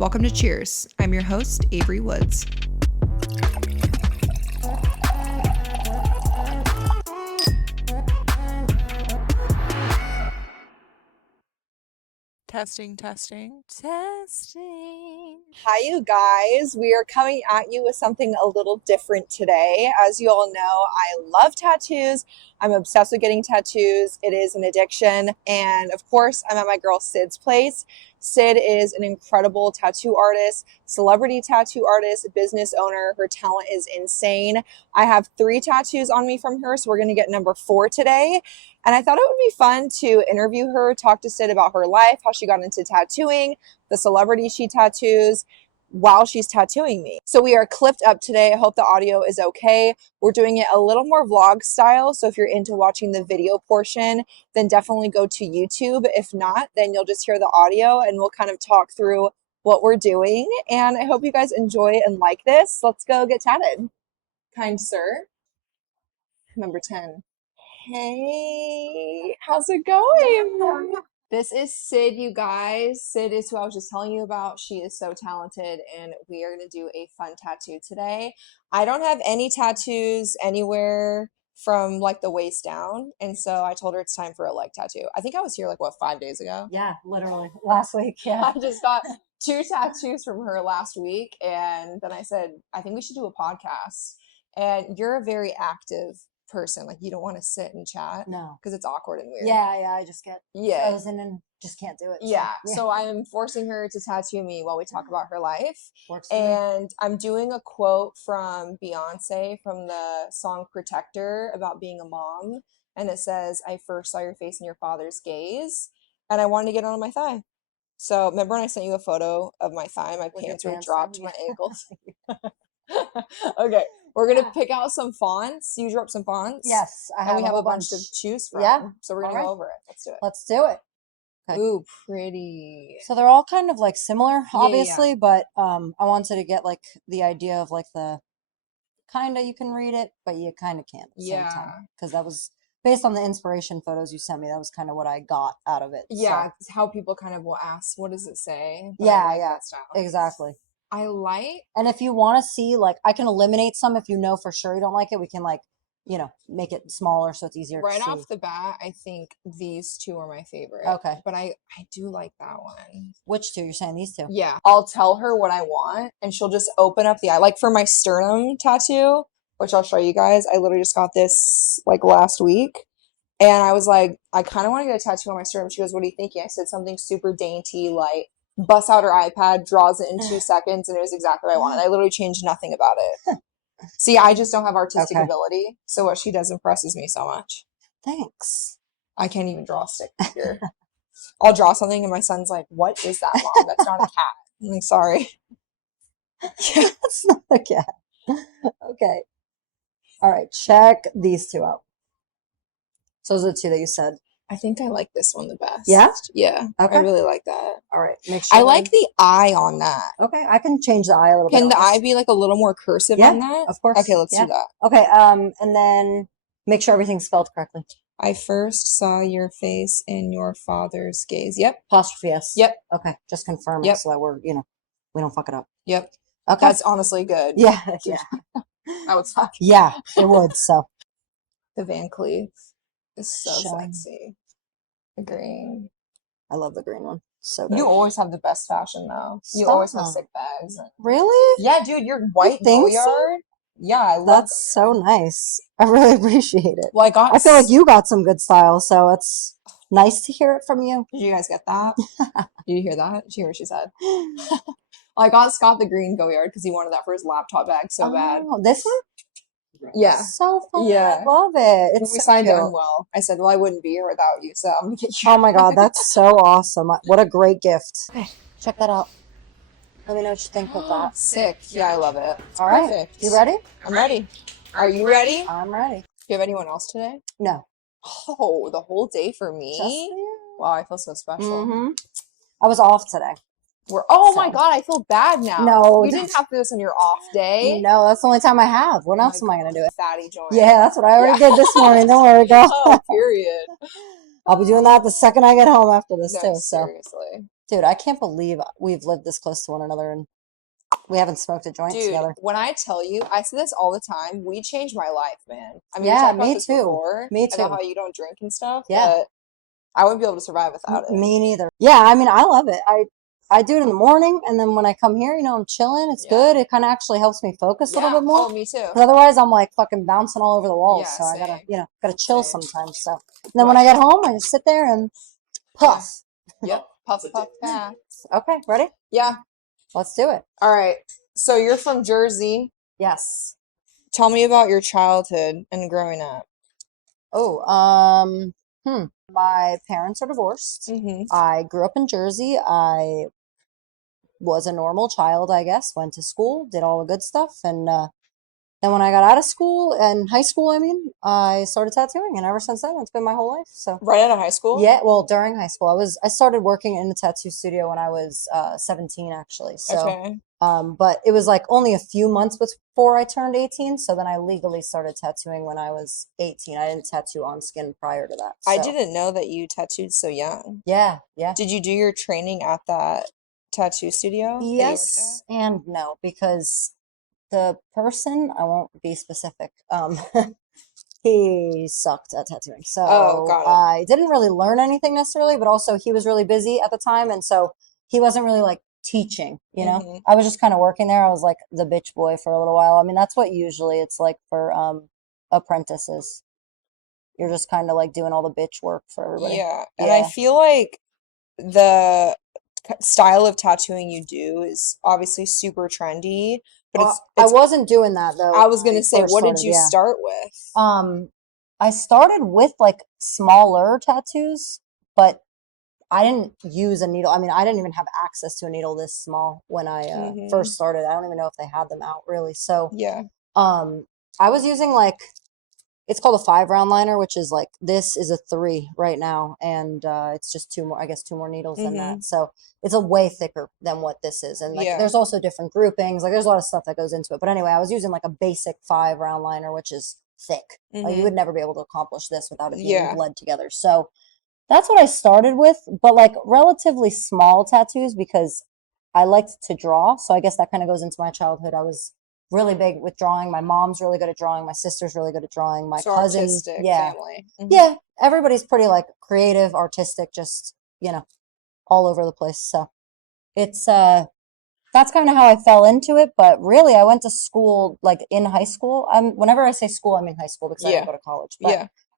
Welcome to Cheers. I'm your host, Avery Woods. Testing. Hi, you guys. We are coming at you with something a little different today. As you all know, I love tattoos. I'm obsessed with getting tattoos. It is an addiction. And of course, I'm at my girl Syd's place. Syd is an incredible tattoo artist, celebrity tattoo artist, business owner. Her talent is insane. I have 3 tattoos on me from her, so we're going to get number 4 today. And I thought it would be fun to interview her, talk to Syd about her life, how she got into tattooing, the celebrity she tattoos while she's tattooing me. So we are clipped up today. I hope the audio is okay. We're doing it a little more vlog style. So if you're into watching the video portion, then definitely go to YouTube. If not, then you'll just hear the audio and we'll kind of talk through what we're doing. And I hope you guys enjoy and like this. Let's go get tatted. Kind sir. Number 10. Hey, how's it going? This is Syd, you guys. Syd is who I was just telling you about. She is so talented, and we are going to do a fun tattoo today. I don't have any tattoos anywhere from like the waist down, and so I told her it's time for a leg tattoo. I think I was here like, what, 5 days ago? Yeah, literally. Last week, yeah. I just got 2 tattoos from her last week, and then I said, I think we should do a podcast. And you're a very active person. Like, you don't want to sit and chat. No. Because it's awkward and weird. Yeah, I just get frozen and just can't do it. So I am forcing her to tattoo me while we talk about her life. Works for me. And I'm doing a quote from Beyonce from the song Protector about being a mom. And it says, I first saw your face in your father's gaze. And I wanted to get it on my thigh. So remember when I sent you a photo of my thigh? My pants were dropped to my ankles. Okay. We're going to pick out some fonts. You drew up some fonts. Yes, I have. And we have a bunch to choose from. Yeah. So we're going to go over it. Let's do it. Let's do it. Okay. Ooh, pretty. So they're all kind of like similar, obviously, but I wanted to get like the idea of like the kind of you can read it, but you kind of can't at the same time. Because that was based on the inspiration photos you sent me. That was kind of what I got out of it. Yeah, so. It's how people kind of will ask, what does it say? But yeah, exactly. I like. And if you want to see, like, I can eliminate some if you know for sure you don't like it. We can, like, you know, make it smaller so it's easier to see. Right off the bat, I think these 2 are my favorite. Okay. But I do like that one. Which 2? You're saying these 2? Yeah. I'll tell her what I want, and she'll just open up the eye. Like, for my sternum tattoo, which I'll show you guys, I literally just got this, like, last week. And I was like, I kind of want to get a tattoo on my sternum. She goes, what are you thinking? I said something super dainty, like, busts out her iPad, draws it in 2 seconds, and it was exactly what I wanted. I literally changed nothing about it. See, I just don't have artistic ability, so what she does impresses me so much. Thanks. I can't even draw a stick figure. I'll draw something, and my son's like, what is that, Mom? That's not a cat. I'm like, sorry. That's not a cat. Okay. All right, check these 2 out. So those are the 2 that you said. I think I like this one the best. Yeah? Yeah. Okay. I really like that. All right. Make sure I like the eye on that. Okay. I can change the eye a little bit. Can the eye be like a little more cursive on that? Of course. Okay, let's do that. Okay. And then make sure everything's spelled correctly. I first saw your face in your father's gaze. Yep. Apostrophe S. Yep. Okay. Just confirm it so that we're, you know, we don't fuck it up. Yep. Okay. That's honestly good. Yeah. I would suck. Yeah, it would. So the Van Cleef is so sexy. The green. I love the green one. So good. You always have the best fashion though. You always have sick bags. Really? Yeah, dude, your white Goyard. So? Yeah, I love That's so nice. I really appreciate it. Well, I feel like you got some good style, so it's nice to hear it from you. Did you guys get that? Did you hear that? Did you hear what she said? I got Scott the green Goyard because he wanted that for his laptop bag so bad. This one? Yeah. So fun. Yeah. I love it. It's we so signed cute. in well. I said, well, I wouldn't be here without you, so I'm going to get you. Oh my God, that's so awesome. What a great gift. Okay, check that out. Let me know what you think of that. Sick. Yeah, I love it. It's all right. Perfect. You ready? I'm ready. Are you ready? I'm ready. Do you have anyone else today? No. Oh, the whole day for me? Just for you. Wow, I feel so special. Mm-hmm. I was off today. My God, I feel bad now. No. You didn't have to do this on your off day. No, that's the only time I have. What else am I going to do? Fatty joint. Yeah, that's what I already did this morning. Don't worry, girl. Oh, period. I'll be doing that the second I get home after this too. So Seriously. Dude, I can't believe we've lived this close to one another and we haven't smoked a joint Dude, together. when I tell you, I say this all the time. Weed changed my life, man. I mean, we Yeah, talked about me this too. before Me about too. how you don't drink and stuff, Yeah, but I wouldn't be able to survive without it. me neither. Yeah, I mean, I love it. I do it in the morning, and then when I come here, I'm chilling. It's Yeah. good. It kind of actually helps me focus a little bit more. Oh, me too. Because otherwise, I'm like fucking bouncing all over the walls. Yeah, So I gotta, same. gotta chill Same. sometimes. So and then when I get home, I just sit there and puff. Yep. Puff, puff, pass. Okay, ready? Yeah. Let's do it. All right. So you're from Jersey. Yes. Tell me about your childhood and growing up. Oh, my parents are divorced. Mm-hmm. I grew up in Jersey. I was a normal child, I guess. Went to school, did all the good stuff, and then when I got out of school and high school, I started tattooing, and ever since then, it's been my whole life. So Right out of high school? yeah, well, during high school, I started working in the tattoo studio when I was 17, actually. So, Okay. but it was like only a few months before I turned 18. So then I legally started tattooing when I was 18. I didn't tattoo on skin prior to that. I So didn't know that you tattooed so young. yeah, yeah. Did you do your training at that tattoo studio that you worked at? Yes and no, because the person, I won't be specific, he sucked at tattooing. Oh, So got it. I didn't really learn anything necessarily, but also he was really busy at the time. And so he wasn't really like teaching, Mhm. I was just kind of working there. I was like the bitch boy for a little while. I mean, that's what usually it's like for apprentices. You're just kind of like doing all the bitch work for everybody. Yeah. And I Yeah. feel like the style of tattooing you do is obviously super trendy, but I it's wasn't doing that though I when was I gonna say, first what did started. you Yeah. start with? I started with like smaller tattoos, but I didn't use a needle. I mean, I didn't even have access to a needle this small when I Mhm. first started. I don't even know if they had them out really. So, Yeah. um, I was using like it's called a 5 round liner, which is like this is a 3 right now, and it's just two more, I guess, 2 more needles than Mhm. that. So it's a way thicker than what this is, and like Yeah. there's also different groupings. Like there's a lot of stuff that goes into it. But anyway, I was using like a basic 5 round liner, which is thick. Like you Mhm. would never be able to accomplish this without it being Yeah. bled together. So that's what I started with, but like relatively small tattoos because I liked to draw. So I guess that kind of goes into my childhood. I was really big with drawing. My mom's really good at drawing. My sister's really good at drawing. My So cousin, artistic yeah. family. Mhm. Yeah, everybody's pretty like creative, artistic, just, all over the place. So it's that's kind of how I fell into it, but really I went to school like in high school. Whenever I say school, I mean high school because I didn't Yeah. go to college. But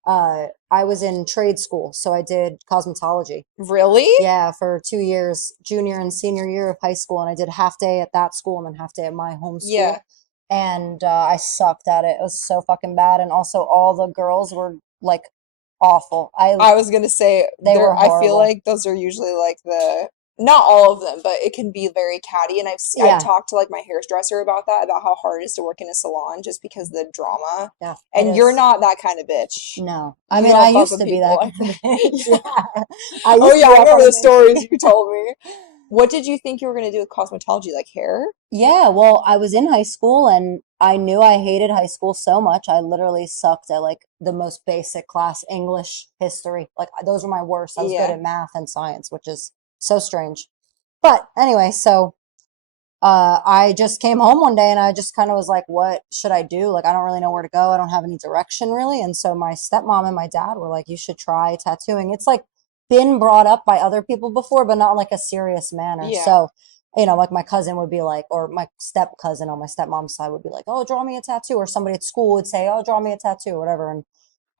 Yeah. I was in trade school, so I did cosmetology. Really? Yeah, for 2 years, junior and senior year of high school, and I did half day at that school and then half day at my home school. Yeah. And I sucked at it. It was so fucking bad, and also all the girls were like awful. I was gonna say They were I feel horrible. like those are usually like not all of them, but it can be very catty. And I've Yeah, talked to like my hairdresser about that, about how hard it is to work in a salon just because of the drama. yeah, it And you're is. not that kind of bitch. No, I You mean don't I fuck used with to be people that like kind of that. bitch. Yeah. Yeah, I Oh used to yeah, be I that kind remember of the stories bitch. you told me. What did you think you were gonna do with cosmetology? Like hair? Yeah, well, I was in high school and I knew I hated high school so much. I literally sucked at like the most basic class, English, history. Like those were my worst. I was good Yeah. at math and science, which is so strange. But anyway, so I just came home one day and I just kind of was like, what should I do? Like, I don't really know where to go. I don't have any direction really. And so my stepmom and my dad were like, you should try tattooing. It's like been brought up by other people before, but not in like a serious manner. Yeah. So, like my cousin would be like, or my step cousin on my stepmom's side would be like, oh, draw me a tattoo. Or somebody at school would say, oh, draw me a tattoo, or whatever. And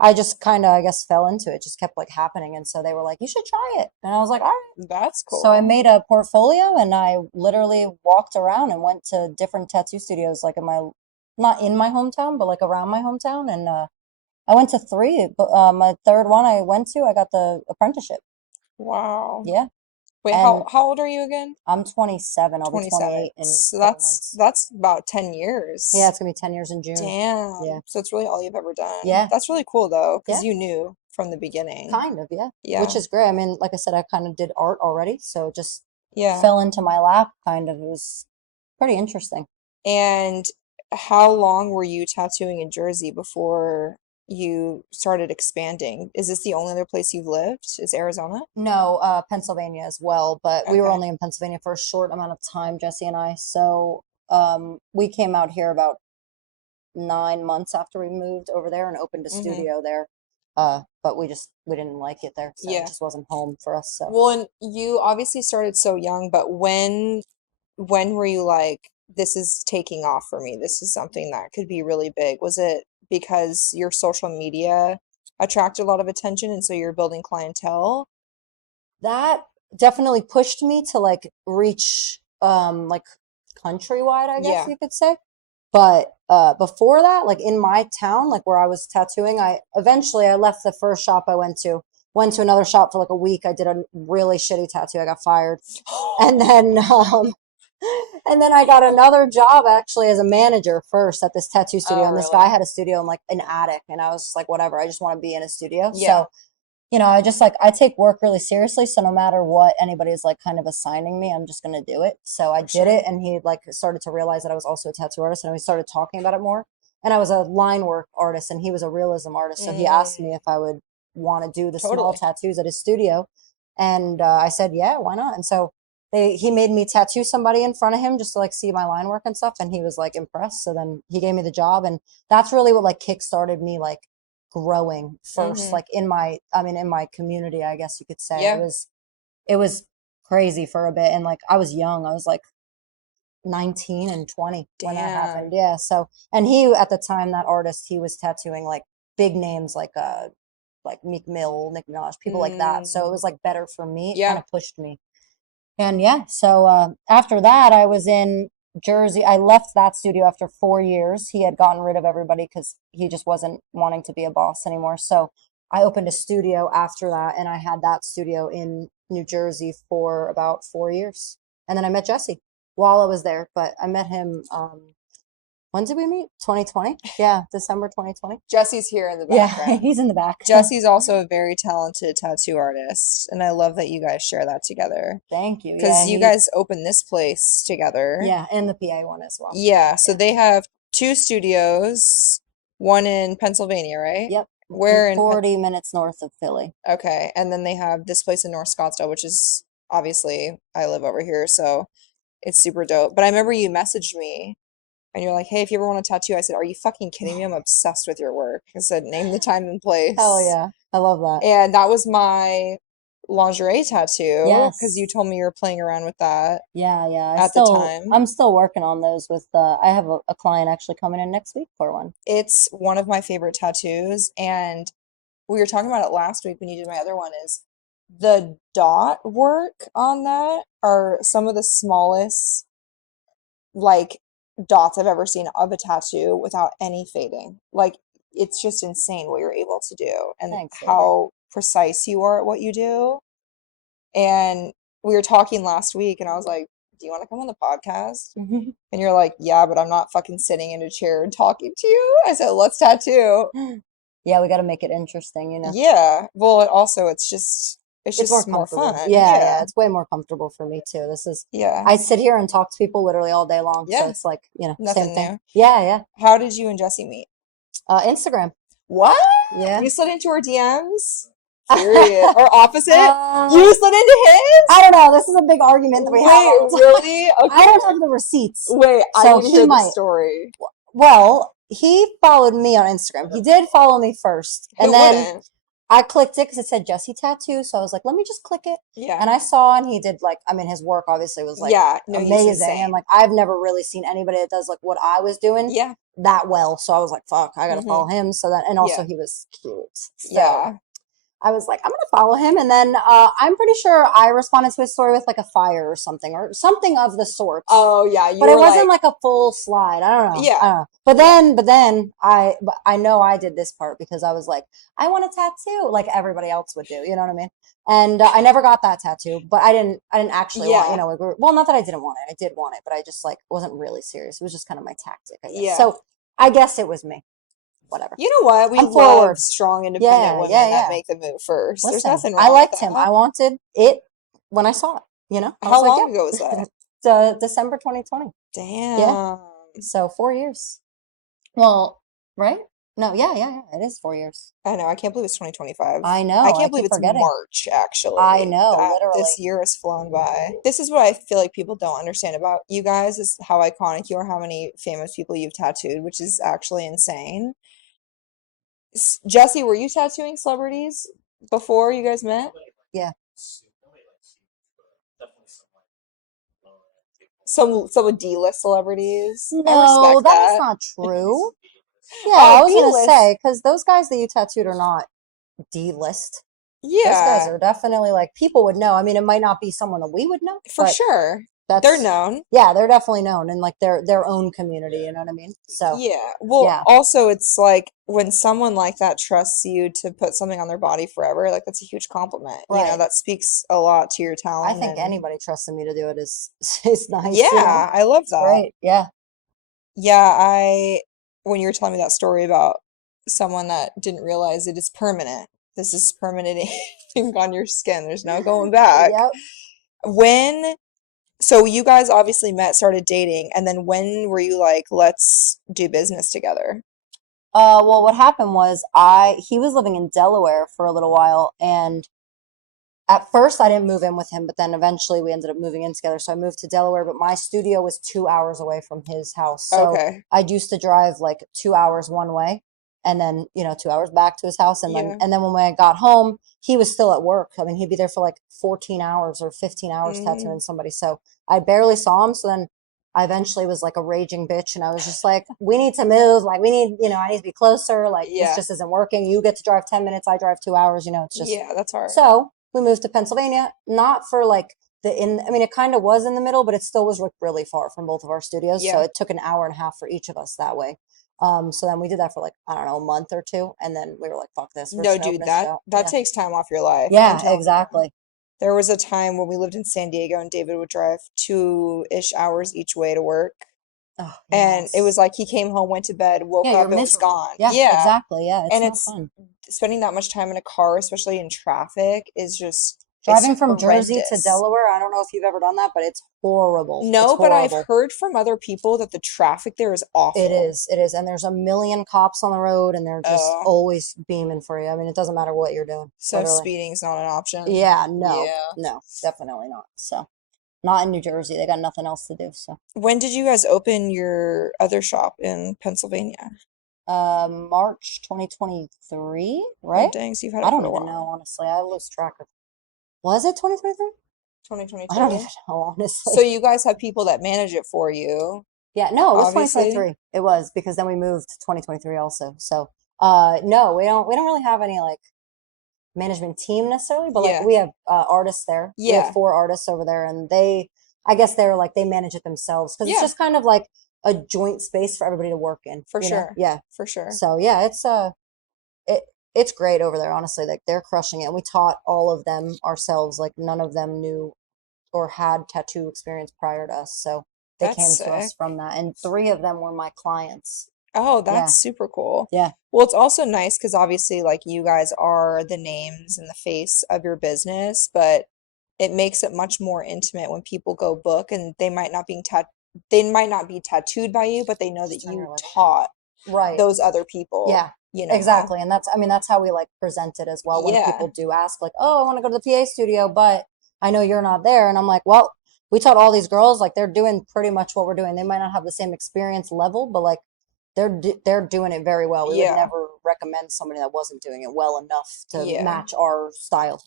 I just kind of, I guess, fell into it. Just kept like happening. And so they were like, you should try it. And I was like, all right. That's So I cool. made a portfolio and I literally walked around and went to different tattoo studios, like not in my hometown, but like around my hometown. And I went to 3, but my third one I went to, I got the apprenticeship. Wow. Yeah. Wait, And how old are you again? I'm 27. I'll be 27. 28 in So a couple months. that's about 10 Yeah, years. it's gonna be 10 years in June. Yeah. Damn. So it's really all you've ever done. Yeah. That's really cool though, Yeah. because you knew from the beginning. Kind of, yeah. Which Yeah. is great. I mean, like I said, I kind of did art already, so it just Yeah. fell into my lap kind of. It was pretty interesting. And how long were you tattooing in Jersey before you started expanding. Is this the only other place you've lived? Is Arizona? No, Pennsylvania as well, but we were Okay. only in Pennsylvania for a short amount of time, Jesse and I. So we came out here about 9 months after we moved over there and opened a Mm-hmm. studio there. But we didn't like it there, so it Yeah. just wasn't home for us. So Well, and you obviously started so young, but when were you like, this is taking off for me? This is something that could be really big. Was it because your social media attracted a lot of attention and so you're building clientele? that definitely pushed me to like reach like countrywide, I guess Yeah. you could say. But before that, like in my town, like where I was tattooing, I left the first shop I went to another shop for like a week. I did a really shitty tattoo. I got fired. And then and then I got another job actually as a manager first at this tattoo studio. Oh, And this really? guy had a studio in like an attic, and I was just like, whatever, I just want to be in a studio. Yeah, So I just like I take work really seriously, so no matter what anybody's like kind of assigning me, I'm just gonna do it. So I for did sure. it, and he like started to realize that I was also a tattoo artist, and we started talking about it more. And I was a line work artist, and he was a realism artist, so he asked Mm, me if I would want to do the small totally. tattoos at his studio, and I said, yeah, why not? And so he made me tattoo somebody in front of him just to like see my line work and stuff, and he was like impressed. So then he gave me the job, and that's really what like kick-started me like growing first, Mm-hmm. like in my community, I guess you could say. Yeah. It was crazy for a bit, and like I was young. I was like 19 and 20 when that happened. Damn. Yeah. So, and he at the time, that artist, he was tattooing like big names like Meek Mill, Nick Minaj, people like that. So it Mm, was like better for me. It kind yeah. of pushed me. And yeah, so after that, I was in Jersey. I left that studio after 4 years. He had gotten rid of everybody because he just wasn't wanting to be a boss anymore. So I opened a studio after that, and I had that studio in New Jersey for about 4 years. And then I met Jesse while I was there, but I met him. When did we meet? 2020? Yeah, December 2020. Jesse's here in the Yeah, background. he's in the back. Jesse's also a very talented tattoo artist, and I love that you guys share that together Thank you. because Yeah, you guys opened this place together. yeah, and the PA one as well. Yeah, so Yeah. they have two studios, one in Pennsylvania, right? Yep. Where in 40 minutes north of Philly. Okay, and then they have this place in North Scottsdale, which is obviously I live over here, so it's super dope. But I remember you messaged me and you're like, "Hey, if you ever want a tattoo," I said, "Are you fucking kidding me? I'm obsessed with your work." I said, "Name the time and Hell place." yeah. I love that. And that was my lingerie tattoo because you Yes. told me you were playing around with that Yeah, yeah. at the time. I'm still working on those with I have a client actually coming in next week for one. It's one of my favorite tattoos, and we were talking about it last week when you did my other one, is the dot work on that are some of the smallest like dots I've ever seen of a tattoo without any fading. Like it's just insane what you're able to do and Thanks, Avery. how precise you are at what you do. And we were talking last week and I was like, "Do you want to come on the podcast?" And you're like, "Yeah, but I'm not fucking sitting in a chair and talking to you." I said, "Let's tattoo." Yeah, we got to make it interesting. Yeah. Well, it also it's It's more just more comfortable. fun. Yeah, yeah. Yeah. It's way more comfortable for me too. Yeah. I sit here and talk to people literally all day long. So Yeah. it's like, same Nothing thing. new. Yeah, yeah. How did you and Jesse meet? Instagram. What? Yeah. You slid into her DMs? Period. Or opposite? Uh, You slid into his? I don't know. This is a big argument that we have Wait, all the time. really? I don't Okay. have the receipts. Wait, I So need to he hear the might. story. Well, he followed me on Instagram. He did follow me first. Who And then wouldn't? I clicked it because it said Jesse Tattoo. So I was like, let me just click it. Yeah. And I saw, and he did like, I mean, his work obviously was like Yeah. No, he's amazing. And insane. like, I've never really seen anybody that does like what I was doing Yeah. that well. So I was like, fuck, I got to Hmm. follow him. So that, and also Yeah. he was cute. So Yeah. I was like, I'm gonna follow him, and then I'm pretty sure I responded to his story with like a fire or something of the sort. Oh, yeah. You But it were wasn't like, like a full slide. I don't know. I yeah. don't know. But then I know I did this part because I was like, I want a tattoo, like everybody else would do. You know what I mean? And I never got that tattoo, but I didn't actually want. Yeah. Well, not that I didn't want it. I did want it, but I just like wasn't really serious. It was just kind of my tactic, I guess. Yeah. So I guess it was me. Whatever. You know what? We I'm love forward. strong, independent Yeah, women yeah, that yeah. make the move first. There's Listen, nothing I wrong with liked him. that. I wanted it when I saw it. I was How like, long yeah. ago was that? December 2020. Yeah. Damn. So 4 years. Well, right? No, yeah. It is 4 years. I know, I can't believe it's 2025. I I know. I can't believe keep it's forgetting. March, I actually. know, That this literally. year has flown by. This is what I feel like people don't understand about you guys is how iconic you are, how many famous people you've tattooed, which is actually insane. Jesse, were you tattooing celebrities before you guys met? Yeah. Some D-list celebrities. I No, respect that is that. not true. Yeah, I Oh, was gonna D-list. say, because those guys that you tattooed are not D-list. Those guys Yeah, are definitely like people would know. I mean, it might not be someone that we would know, for but sure. They're that's known. yeah, they're definitely known in like their own community, you know what I mean? So, Yeah. Well, yeah, also it's like when someone like that trusts you to put something on their body forever, like that's a huge compliment. You know, right. that speaks a lot to your I talent think and anybody trusting me to do it is nice, you know? yeah, I love It's that. great. Yeah. Yeah, when you were telling me that story about someone that didn't realize it is permanent. This is permanent ink on your skin. There's no going back. Yep. When So you guys obviously met, started dating, and then when were you like, let's do business together? Well, what happened was he was living in Delaware for a little while, and at first I didn't move in with him, but then eventually we ended up moving in together. So I moved to Delaware, but my studio was 2 hours away from his house. So Okay. I used to drive like 2 hours one way and then, 2 hours back to his house. And then Yeah. and then when I got home, he was still at work. I mean, he'd be there for like 14 hours or 15 hours Hmm. tattooing somebody. So I barely saw him. So then I eventually was like a raging bitch and I was just like, we need to move. Like we need, I need to be closer. Like this Yeah. just isn't working. You get to drive 10 minutes. I drive 2 hours. It's just Yeah, that's hard. so we moved to Pennsylvania, not for like I mean, it kind of was in the middle, but it still was like really far from both of our studios. So Yeah. it took an hour and a half for each of us that way. So then we did that for like, I don't know, a month or two. And then we were like, fuck this, we're No, just gonna dude, open a that show. that Yeah. takes time off your life. I'm Yeah, telling you. exactly. There was a time when we lived in San Diego and David would drive 2-ish hours each way to work. Oh, yeah. And it was like he came home, went to bed, woke Yeah, you're up, it was miserable. gone. Yeah, Yeah. exactly. Yeah, And it's no it's fun. spending that much time in a car, especially in traffic, is just, it's Driving from Jersey to horrendous. Delaware, I don't know if you've ever done that, but it's horrible. It's No, but I've horrible. heard from other people that the traffic there is It awful. is. It is. And there's a million cops on the road and they're just Oh, always beaming for you. I mean, it doesn't matter what you're doing, so literally. speeding's not an option. Yeah, no, Yeah. no, definitely not. So, not in New Jersey. They got nothing else to do. So, When did you guys open your other shop in Pennsylvania? March 2023, Oh, right? dang, so you've had I it for don't a even know, while. honestly. I lose track of. Was it 2023? I don't even 2023. know, So honestly. you guys have people that manage it for you, Yeah, no, it was obviously. 2023. It was because then we moved to 2023 also. So, no, we don't really have any like management team necessarily, but like Yeah. we have artists there. We have Yeah. 4 artists over there, and I guess they're like they manage it themselves because it's Yeah, just kind of like a joint space for everybody to work in. for sure. Yeah. For sure. So yeah, it it's great over there. Honestly, like they're crushing it. And we taught all of them ourselves. Like none of them knew or had tattoo experience prior to us, so they That's came to sick. us from that. And three of them were my clients. Oh, Yeah, that's super cool. yeah, Well, it's also nice because obviously, like, you guys are the names and the face of your business, but it makes it much more intimate when people go book and they might not be tattooed by you, but they know that and you you're like, taught right. those other people, Yeah, you know? exactly. And I mean, that's how we like present it as well when Yeah, people do ask, like, oh, I want to go to the PA studio, but I know you're not there. And I'm like, well, we taught all these girls, like, they're doing pretty much what we're doing. They might not have the same experience level, but like, they're doing it very well. We would yeah, never recommend somebody that wasn't doing it well enough to yeah. match our style,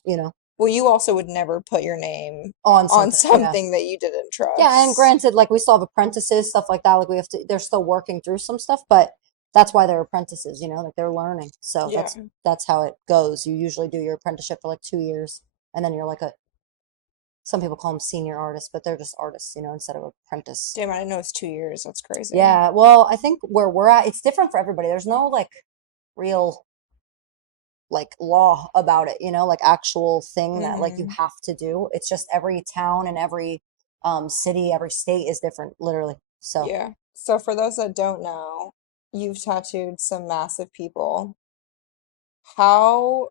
Well, you also would never put your name on on something. Yeah. something that you didn't Yeah, and trust. granted, like we still have apprentices, stuff like that. Like they're still working through some stuff, but that's why they're apprentices, like they're learning. So Yeah. that's how it goes. You usually do your apprenticeship for like 2 years, and then you're like some people call them senior artists, but they're just artists, instead of apprentice. Damn, I didn't know it's 2 years. That's crazy. Yeah, well, I think where we're at, it's different for everybody. There's no like real like law about it, like actual thing that like you Hmm. have to do. It's just every town and every city, every state is different, literally. So. Yeah. So for those that don't know, you've tattooed some massive people. How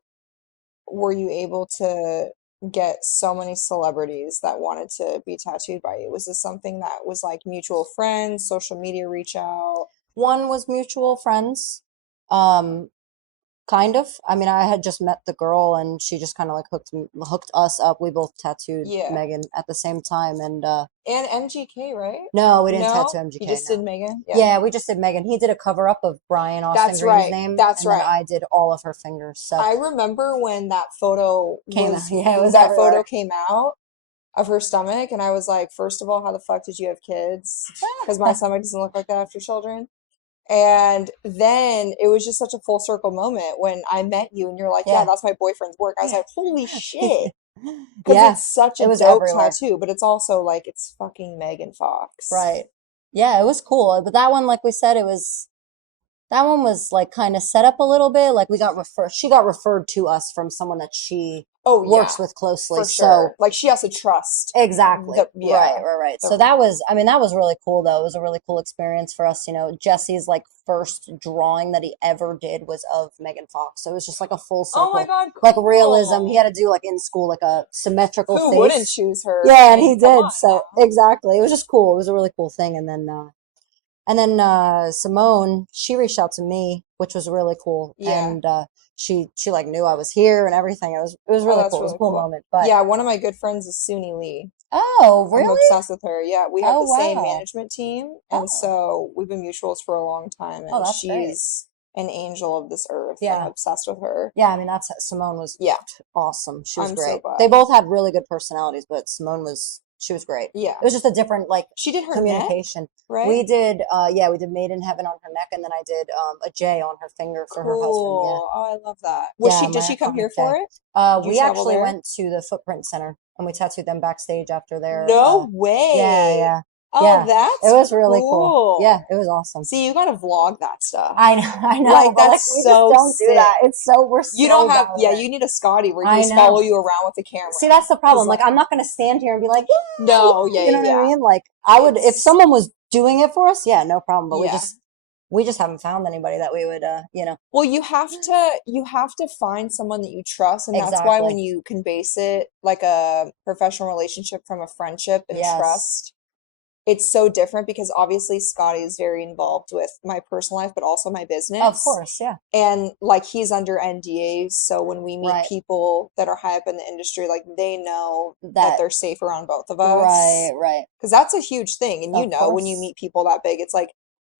were you able to get so many celebrities that wanted to be tattooed by you? Was this something that was like mutual friends, social media reach out? One was mutual friends. Um, kind of. I mean, I had just met the girl and she just kind of like hooked us up. We both tattooed Yeah. Megan at the same time and And MGK, right? no, we didn't No, tattoo MGK. you just No. did Megan. Yeah. Yeah, we just did Megan. He did a cover up of Brian Austin That's Green's right. name, That's and then right. I did all of her fingers. So I remember when that photo came out. was Yeah, it was that everywhere. photo came out of her stomach, and I was like, first of all, how the fuck did you have kids? Because my stomach doesn't look like that after children. And then it was just such a full circle moment when I met you, and you're like, yeah, Yeah. that's my boyfriend's work. I was like, holy shit. Because Yeah, it's such it a was dope everywhere. tattoo, but it's also like it's fucking Megan Fox. Right. Yeah, it was cool. But that one, like we said, that one was like kind of set up a little bit. Like she got referred to us from someone that she Oh yeah, works with closely. for So sure. Like she has to trust exactly. yeah. Right. The, So that was, I mean, that was really cool though. It was a really cool experience for us. You know, Jesse's like first drawing that he ever did was of Megan Fox. So it was just like a full oh my circle, God, like cool. realism. He had to do like in school, like a symmetrical Who face. wouldn't choose her? Yeah, I and mean, he come did. on So now. exactly. It was just cool. It was a really cool thing. And then Simone, she reached out to me, which was really cool. Yeah. And she like knew I was here and everything. It was Oh, really that's cool. It was really a cool cool. moment. But Yeah, one of my good friends is Suni Lee. oh, I'm really? obsessed with her. Yeah, we have Oh, the same wow. management team, and Oh, so we've been mutuals for a long time, oh, and that's great. she's an angel of this earth. I'm Yeah. obsessed with her. Yeah, I mean that's Simone was Yeah, awesome. She was I'm so great. They glad. both had really good personalities, but she was great. Yeah. It was just a different like She did her neck, communication. right? We did we did Made in Heaven on her neck and then I did a J on her finger for her husband. Yeah. Cool. Oh, I love that. Yeah, Did my she come iconic here J. for it? Did you We travel actually there? went to the Footprint Center and we tattooed them backstage after their No yeah, way. yeah. Oh, Yeah. It that's was really cool. cool. Yeah, it was awesome. See, you gotta vlog that stuff. I know, Like, but like that's we just so don't do sick. that. We're You don't so have, bad with yeah, it. you need a Scotty where he I just follow know. you around with the camera. See, that's the 'Cause, problem. Like, like, I'm not going to stand here and be like, yeah, no, yeah, you know what I yeah. mean? Like, I would, if It's, someone was doing it for us, yeah, no problem. But yeah. we just haven't found anybody that we would, you know. Well, you have to find someone that you trust, and that's why when Exactly. you can base it like a professional relationship from a friendship and Yes. trust, it's so different because obviously Scotty is very involved with my personal life, but also my Of business. course, yeah. And like he's under NDAs, so when we meet Right. people that are high up in the industry, like they know that That, they're safe around both of right, us. right. Because that's a huge thing. And you Of know, when you course. meet people that big, it's like,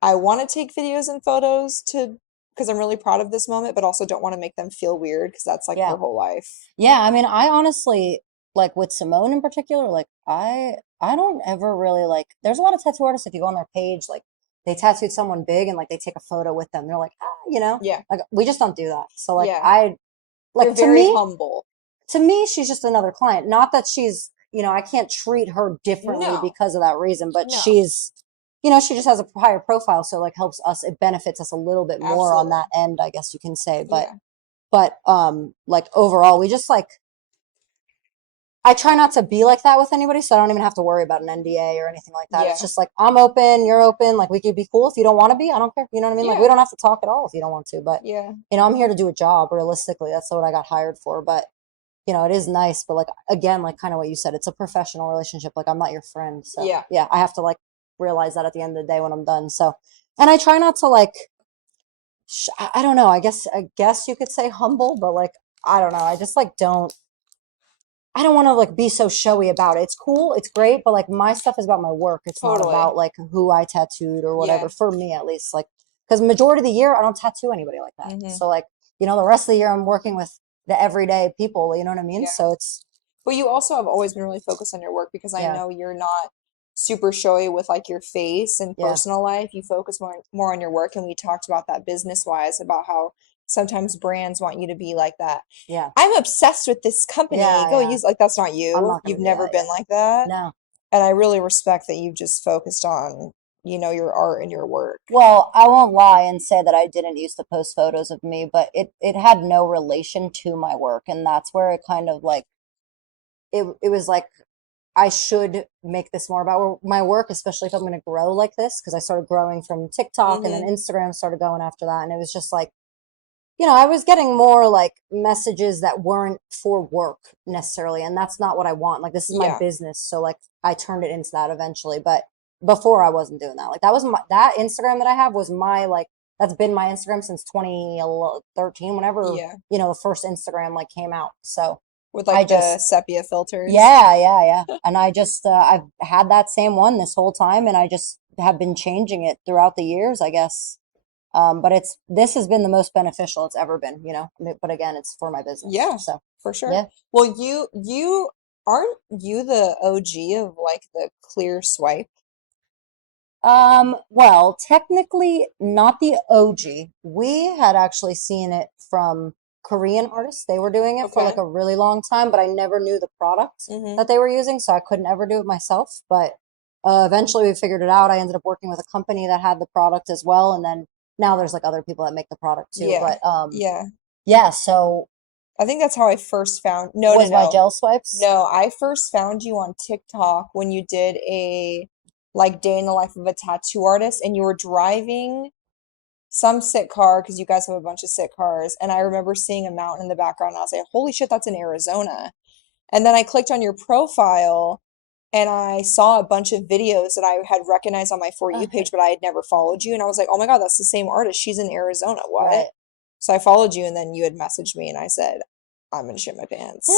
I want to take videos and photos because I'm really proud of this moment, but also don't want to make them feel weird because that's like Yeah. their whole life. Yeah, I mean, I honestly like with Simone in particular, like I don't ever really like there's a lot of tattoo artists if you go on their page, like they tattooed someone big and like they take a photo with them. They're like, you know, Yeah. like we just don't do that. So like Yeah. I You're like very humble. to me she's just another client. Not that she's, you know, I can't treat her differently No, because of that reason, but no, she's you know, she just has a higher profile, so like helps us, it benefits us a little bit more on absolutely. that end, I guess you can say. Yeah. But like overall we just like I try not to be like that with anybody, so I don't even have to worry about an NDA or anything like that. It's Yeah. just like I'm open, you're open. Like we could be cool if you don't want to be. I don't care. You know what I mean? Like we Yeah. don't have to talk at all if you don't want to. But Yeah. you know, I'm here to do a job. Realistically, that's what I got hired for. But you know, it is nice. But like again, like kind of what you said, it's a professional relationship. Like I'm not your friend. So Yeah. yeah, I have to like realize that at the end of the day when I'm done. So, and I try not to like. I don't know. I guess you could say humble, but like I don't know. I just like don't. I don't want to like be so showy about it. It's cool, it's great, but like my stuff is about my work. It's not Totally. about like who I tattooed or whatever, Yeah. for me at least. Like, because majority of the year I don't tattoo anybody like that. Hmm. So like, you know, the rest of the year I'm working with the everyday people, you know what I mean? Yeah. So it's But you also have always been really focused on your work because I yeah, know you're not super showy with like your face and yeah, personal life. You focus more on your work, and we talked about that business wise about how sometimes brands want you to be like that. yeah, I'm obsessed with this company. yeah, Go yeah. use like that's not I'm you. not gonna You've do never that. been Yeah. like that. No. And I really respect that you've just focused on, your art and your work. Well, I won't lie and say that I didn't used to post photos of me, but it had no relation to my work, and that's where it kind of like it was like I should make this more about my work, especially if I'm going to grow like this, because I started growing from TikTok and then Hmm. Instagram started going after that. And it was just like, you know, I was getting more like messages that weren't for work necessarily. And that's not what I want. Like, this is my Yeah. business. So, like, I turned it into that eventually. But before I wasn't doing that. Like, that Instagram that I have was my like that's been my Instagram since 2013, whenever, Yeah. the first Instagram like came out. So With I like the just, sepia filters. yeah. And I just, I've had that same one this whole time, and I just have been changing it throughout the years, I guess. But this has been the most beneficial it's ever been, but again, it's for my business. Yeah, So for sure. yeah. Well, you aren't you the OG of like the clear swipe? Well, technically not the OG. We had actually seen it from Korean artists. They were doing it for like Okay. a really long time, but I never knew the product Mm-hmm. that they were using, so I couldn't ever do it myself. But eventually we figured it out. I ended up working with a company that had the product as well, and then now there's like other people that make the product too. Yeah. But Yeah. yeah, so I think that's how I first found. No, was my no. gel swipes. No, I first found you on TikTok when you did a like day in the life of a tattoo artist and you were driving some sick car because you guys have a bunch of sick cars. And I remember seeing a mountain in the background and I was like, holy shit, that's in Arizona. And then I clicked on your profile and I saw a bunch of videos that I had recognized on my For You Okay. page, but I had never followed you. And I was like, oh my God, that's the same artist. She's in Arizona. What? Right. So I followed you and then you had messaged me and I said, I'm gonna shit my pants.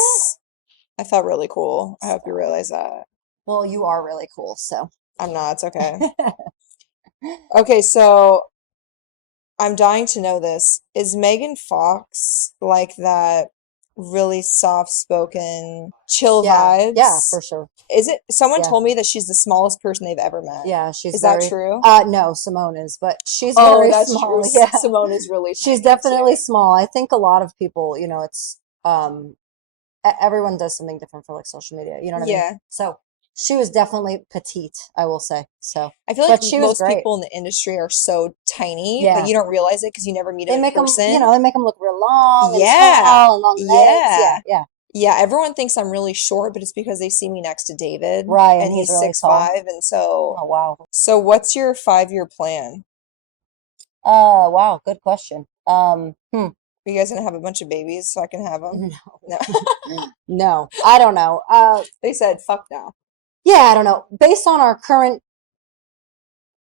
I felt really cool. I hope you realize that. Well, you are really cool, so. I'm not, it's okay. Okay, so I'm dying to know this. Is Megan Fox like that really soft-spoken, chill Yeah, vibes? for sure. Is it? Someone Yeah. told me that she's the smallest person they've ever met. Yeah, she's Is that very true? no, Simone is, but she's Oh, very that's true. small. Yeah. Simone is really She's tiny definitely too. small. I think a lot of people, it's everyone does something different for like social media, you know what I mean? Yeah. So she was definitely petite, I will say. So, I feel like but she was most great. people in the industry are so tiny, but Yeah. you don't realize it because you never meet They them in make them, person. they make them look real long and Yeah. tall and long legs. Yeah. Yeah. Yeah, everyone thinks I'm really short, but it's because they see me next to David Right, and and he's he's really tall. 6'5", and so Oh, wow. what's your 5-year plan? Wow, good question. Are you guys gonna have a bunch of babies so I can have them? No. No. No, I don't know. They said fuck no. Yeah, I don't know. Based on our current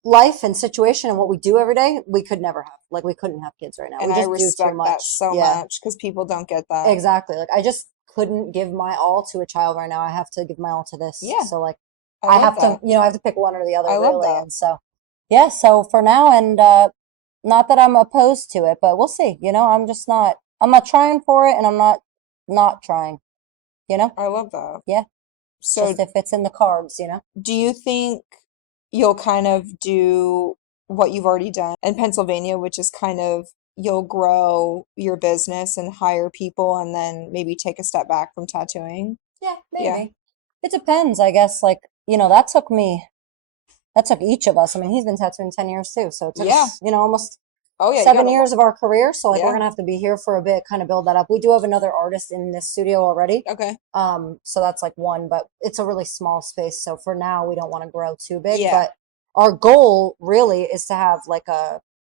life and situation and what we do every day, we could never have. Like, we couldn't have kids right now. And We I just do too respect that much. so Yeah, much because people don't get that. exactly. Like, I just couldn't give my all to a child right now. I have to give my all to this. Yeah, So, like, I I love have that. to, I have to pick one or the other, I love really. that. And so, yeah, so for now, and not that I'm opposed to it, but we'll see. I'm not trying for it, and I'm not trying, you know? I love that. Yeah, just So if it's in the cards. do you think you'll kind of do what you've already done in Pennsylvania, which is kind of you'll grow your business and hire people and then maybe take a step back from tattooing? Yeah, Yeah. maybe. It depends, I guess. Like, that took each of us. I mean, he's been tattooing 10 years too. So it took Yeah. us, almost Oh yeah, you 7 years of our career. So like we're yeah. gonna have to be here for a bit, kind of build that up. We do have another artist in this studio already. Okay. So that's like one, but it's a really small space. So for now, we don't want to grow too big. Yeah. But our goal really is to have like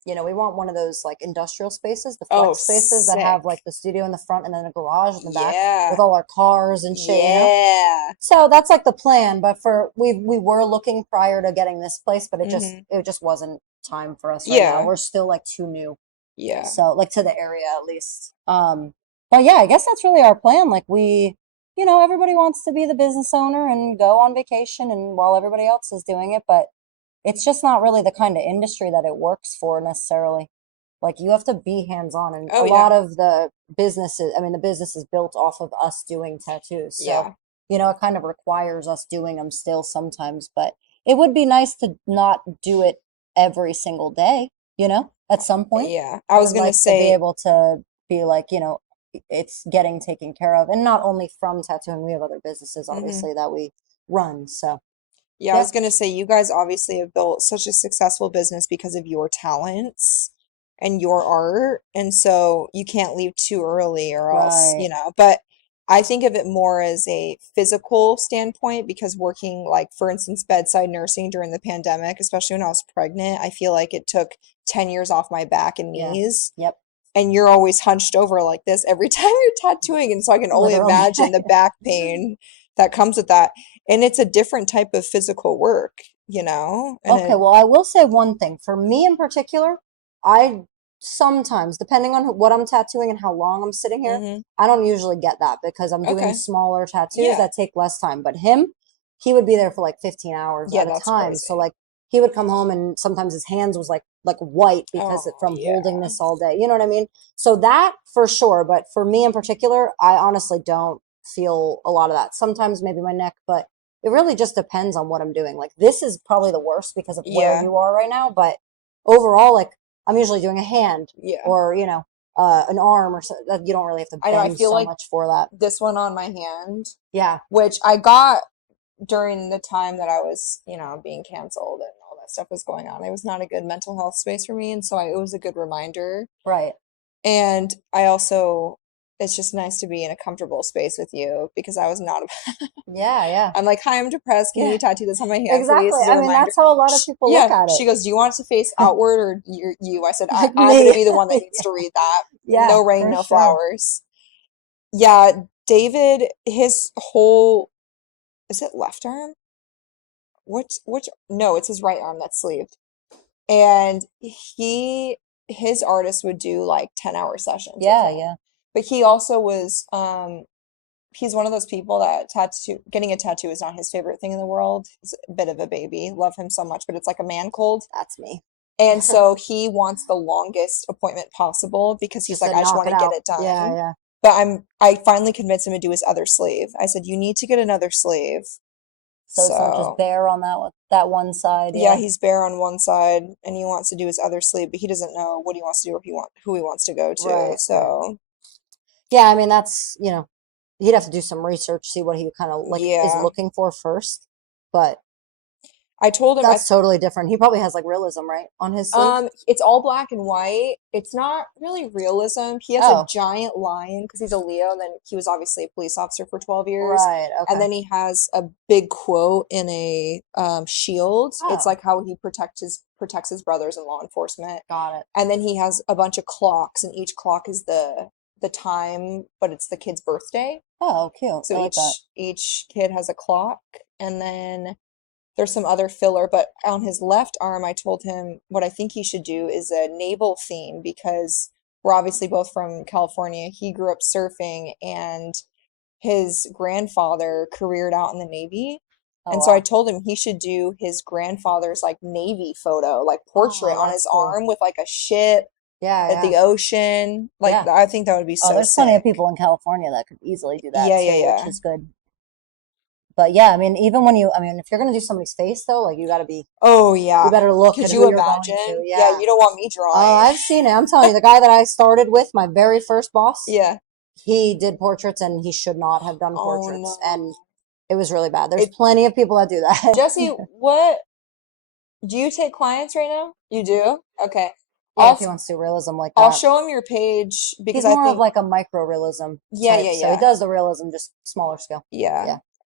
we want one of those like industrial spaces, the Oh, flex spaces that have sick. like the studio in the front and then a garage in the back Yeah. with all our cars and shit. Yeah. So that's like the plan. But we were looking prior to getting this place, but it Mhm. just wasn't time for us right now. Yeah. We're still like too new. Yeah. So like to the area at least. But yeah, I guess that's really our plan. Like everybody wants to be the business owner and go on vacation and while everybody else is doing it, but it's just not really the kind of industry that it works for necessarily. Like you have to be hands-on, and Oh a yeah. lot of the business is built off of us doing tattoos. Yeah. So, it kind of requires us doing them still sometimes, but it would be nice to not do it every single day, at some point. Yeah. I I was would gonna like to be say, able to be like, it's getting taken care of. And not only from tattooing, we have other businesses, mhm. obviously, that we run. So, Yeah, I yeah. was gonna say you guys obviously have built such a successful business because of your talents and your art, and so you can't leave too early or else, Right. but I think of it more as a physical standpoint because working like for instance bedside nursing during the pandemic, especially when I was pregnant, I feel like it took 10 years off my back and Yeah. knees. Yep. And you're always hunched over like this every time you're tattooing, and so I can only Literally. imagine the back pain that comes with that. And it's a different type of physical work, and Okay, well, I will say one thing. For me in particular, I sometimes, depending on what I'm tattooing and how long I'm sitting here, I don't usually get that because I'm doing smaller tattoos that take less time. But him, he would be there for like 15 hours at a time. So like he would come home and sometimes his hands was like white because from holding this all day. You know what I mean? So that for sure. But for me in particular, I honestly don't feel a lot of that. Sometimes maybe my neck, but it really just depends on what I'm doing. Like this is probably the worst because of where you are right now. But overall, like I'm usually doing a hand or, you know, an arm or so that you don't really have to bend I feel so like much for that. This one on my hand. Yeah. Which I got during the time that I was, you know, being canceled and all that stuff was going on. It was not a good mental health space for me. And so it was a good reminder. Right. And I also, it's just nice to be in a comfortable space with you because I was not. Yeah. I'm like, hi, I'm depressed. Can you tattoo this on my hand, exactly. please? I mean, that's how a lot of people look at it. She goes, do you want it to face outward or you? I said, I'm going to be the one that needs to read that. No rain, no flowers. Yeah, David, his whole, is it left arm? No, it's his right arm that's sleeved. And his artist would do like 10-hour sessions. Yeah. But he also was, he's one of those people that getting a tattoo is not his favorite thing in the world. He's a bit of a baby. Love him so much, but it's like a man cold. That's me. And so he wants the longest appointment possible because he's like, I just want to get it done. Yeah. But I finally convinced him to do his other sleeve. I said, you need to get another sleeve. So it's not just bare on that one side. Yeah, he's bare on one side and he wants to do his other sleeve, but he doesn't know what he wants to do or who he wants to go to. Right, so yeah, I mean that's, you know, he'd have to do some research, see what he kind of like is looking for first. But I told him that's totally different. He probably has like realism, right, on his sleeve? It's all black and white. It's not really realism. He has a giant lion because he's a Leo, and then he was obviously a police officer for 12 years. Right, okay. And then he has a big quote in a shield. It's like how he protects his brothers in law enforcement. Got it. And then he has a bunch of clocks, and each clock is the time, but it's the kid's birthday. Oh, cute. So each kid has a clock, and then there's some other filler, but on his left arm, I told him what I think he should do is a naval theme because we're obviously both from California. He grew up surfing and his grandfather careered out in the Navy. And so I told him he should do his grandfather's like Navy photo, like portrait on his arm with like a ship at the ocean. Like I think that would be so there's sick. Plenty of people in California that could easily do that too, which is good. But yeah, I mean, even when if you're gonna do somebody's face though, like you gotta be. Oh yeah. You better look. Could you imagine? Yeah, you don't want me drawing. Oh, I've seen it. I'm telling you, the guy that I started with, my very first boss. Yeah. He did portraits, and he should not have done portraits, no. and it was really bad. There's plenty of people that do that. Jesse, what? Do you take clients right now? You do? Okay. Yeah, if he wants to do realism like that. I'll show him your page because he's more of like a micro realism. Yeah. So he does the realism, just smaller scale.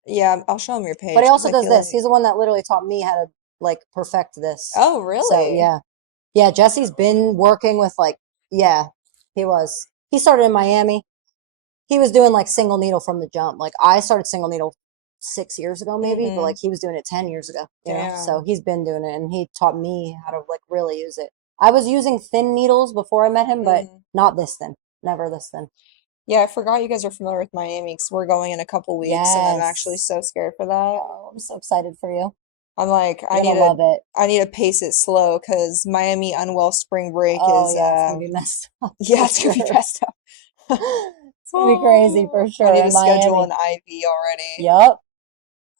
Yeah, I'll show him your page. But he also does this. He's the one that literally taught me how to like perfect this. Oh, really? So yeah. Jesse's been working with he was. He started in Miami. He was doing like single needle from the jump. Like I started single needle 6 years ago, maybe, but like he was doing it 10 years ago. You know? So he's been doing it, and he taught me how to like really use it. I was using thin needles before I met him, but not this thin. Never this thin. Yeah, I forgot you guys are familiar with Miami because we're going in a couple weeks, and I'm actually so scared for that. Oh, I'm so excited for you. I'm like, I need to pace it slow because Miami unwell spring break is. It's gonna be messed up. Yeah, it's gonna be messed up. It's gonna be crazy for sure. I need to schedule an IV already. Yep.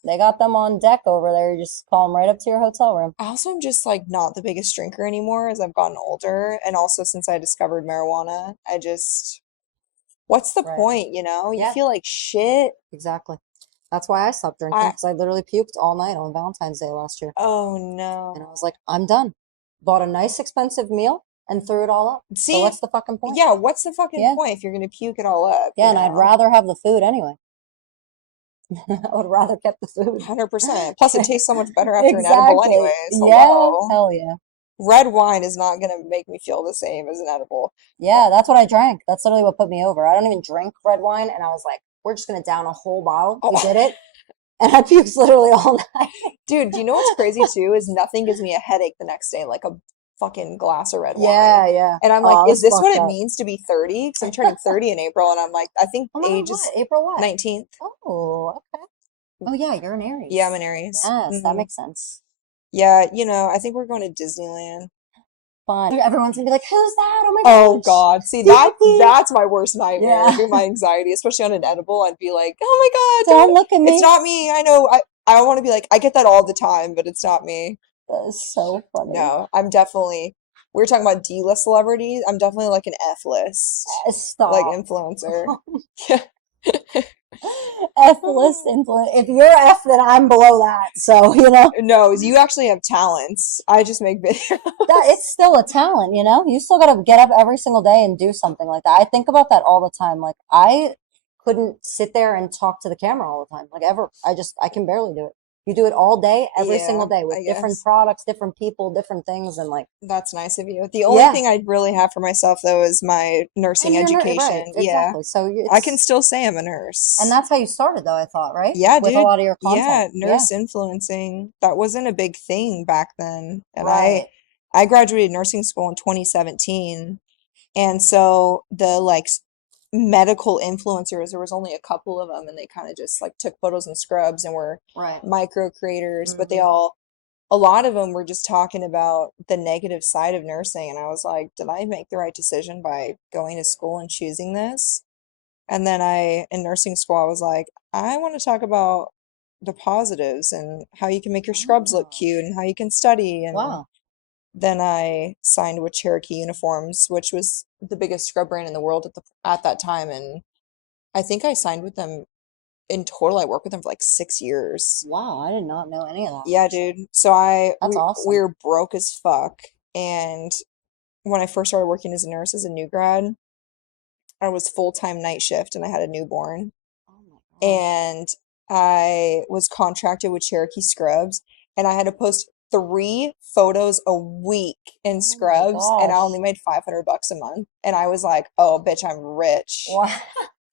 They got them on deck over there. You just call them right up to your hotel room. I also am just like not the biggest drinker anymore as I've gotten older, and also since I discovered marijuana, what's the point, you know? You feel like shit. Exactly. That's why I stopped drinking, because I literally puked all night on Valentine's Day last year. Oh, no. And I was like, I'm done. Bought a nice expensive meal and threw it all up. See? So what's the fucking point? Yeah, what's the fucking point if you're going to puke it all up? Yeah, and I'd rather have the food anyway. I would rather kept the food. 100%. Plus, it tastes so much better after an edible anyways. Hell yeah. Red wine is not going to make me feel the same as an edible. Yeah, that's what I drank. That's literally what put me over. I don't even drink red wine, and I was like, we're just going to down a whole bottle. We did it. And I puked literally all night. Dude, do you know what's crazy too? Is nothing gives me a headache the next day like a fucking glass of red wine. Yeah, yeah. And I'm like, Oh, is that's this what fucked it up. means to be 30? Because I'm turning 30 in April, and I'm like, I think Oh my God, age what? is April what? 19th. Oh, okay. Oh yeah, you're an Yeah, I'm Aries. an Aries. Yes, that makes sense. Yeah, I think we're going to Disneyland. Fun. Everyone's gonna be like, "Who's that? Oh my Oh gosh, God. See, VIP!" that's my worst nightmare. Yeah. It'd be my anxiety, especially on an edible. I'd be like, oh my God, Don't look at it's me. not me. I know. I want to be like, I get that all the time, but it's not me. That is so funny. No, we were talking about D-list celebrities. I'm definitely like an F-list, like Stop. influencer. Yeah. F list influence. If you're F, then I'm below that. So, No, you actually have talents. I just make videos. that it's still a talent, You still gotta get up every single day and do something like that. I think about that all the time. Like I couldn't sit there and talk to the camera all the time. Like ever. I can barely do it. You do it all day, every single Yeah, day with I different guess. products, different people, different things, and like That's nice of you. The only yeah. thing I really have for myself though is my And nursing right, education. Yeah. exactly. So I can it's still say I'm a and nurse. that's how you started though, I thought, right? Yeah, With a dude. lot of your content. Yeah, Yeah. nurse influencing. That wasn't a big thing back then. And Right. I graduated nursing school in 2017. And so the like medical influencers, there was only a couple of them and they kind of just like took photos and scrubs and were Right. micro creators, but Hmm. a lot of them were just talking about the negative side of nursing. And I was like, did I make the right decision by going to school and choosing this? And then in nursing school, I was like, I want to talk about the positives and how you can make your scrubs look Oh, cute and how you can study. And wow. then I signed with Cherokee Uniforms, which was the biggest scrub brand in the world at that time. And I think I signed with them in total. I worked with them for like 6 years. Wow, I did not know any of that Yeah, actually. dude. So That's we awesome. were broke as fuck. And when I first started working as a nurse, as a new grad, I was full-time night shift and I had a newborn. Oh my gosh. And I was contracted with Cherokee Scrubs, and I had to post 3 photos a week in Oh my scrubs, and I only gosh. made $500 a month. And I was like, oh, bitch, I'm rich. Wow.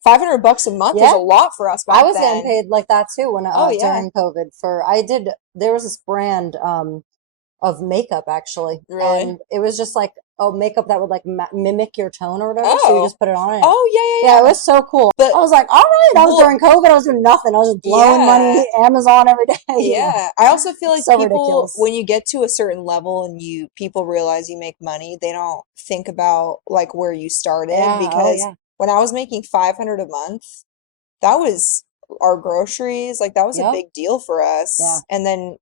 $500 a month was a Yeah, lot for us I back was getting then. paid like that too when Oh, yeah, during COVID for I did there was this brand of makeup actually, really? and it was just like makeup that would like mimic your tone or whatever, so you Oh, just put it on and oh, yeah, it yeah, yeah, yeah. was so cool. But, I was like, all right, I was well, during COVID, I was doing nothing. I was just blowing yeah. money Amazon every day, Yeah, I also feel It's like so people, ridiculous. when you get to a certain level and people realize you make money, they don't think about like where you started Yeah, oh because yeah. when I was making 500 a month, that was our groceries, like that was a Yep. big deal for Yeah. us. And then,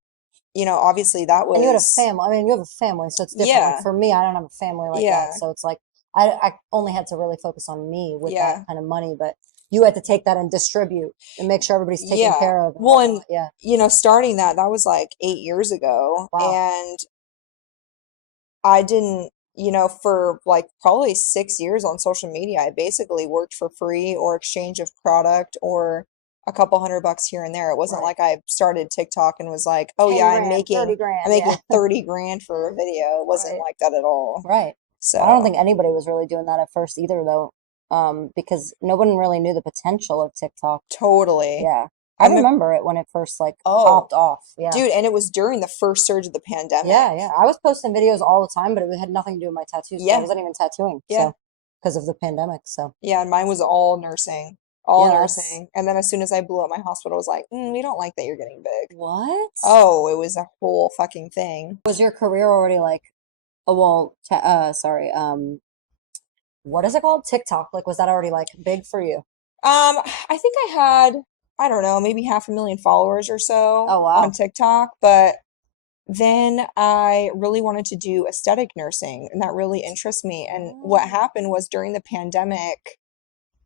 obviously that And you had a was, family. I mean, you have a family, so it's different. Like yeah, for me, I don't have a family like that. yeah, So it's like I only had to really focus on me with that yeah, kind of money, but you had to take that and distribute and make sure everybody's taken yeah. care of and Well, and whatnot. Yeah. starting that was like 8 years ago. Wow. And I didn't, for like probably 6 years on social media, I basically worked for free or exchange of product or a couple $100 here and there. It wasn't Right. like I started TikTok and was like, oh yeah, 10 grand, 30 I'm grand. Yeah. making 30 grand for a video. It wasn't Right. like that at all. Right. I don't So, think anybody was really doing that at first either, though, because no one really knew the potential of TikTok. totally. Yeah. I I mean, remember it when it first like oh, popped off. Yeah. dude, and it was during the first surge of the pandemic. Yeah, yeah. I was posting videos all the time, but it had nothing to do with my tattoos because I Yeah, wasn't even tattooing. yeah. So, because of the pandemic. So, Yeah, and mine was all nursing, all yeah, that's nursing. And then as soon as I blew up, my hospital was like, we don't like that you're getting big. what? Oh, it was a whole fucking thing. Was your career already like, oh, well, ta sorry, what is it called? TikTok. Like, was that already like big for you? I think I had, I don't know, maybe 500,000 followers or so Oh, on wow. TikTok, but then I really wanted to do aesthetic nursing, and that really interests me. And what Oh, happened was during the pandemic,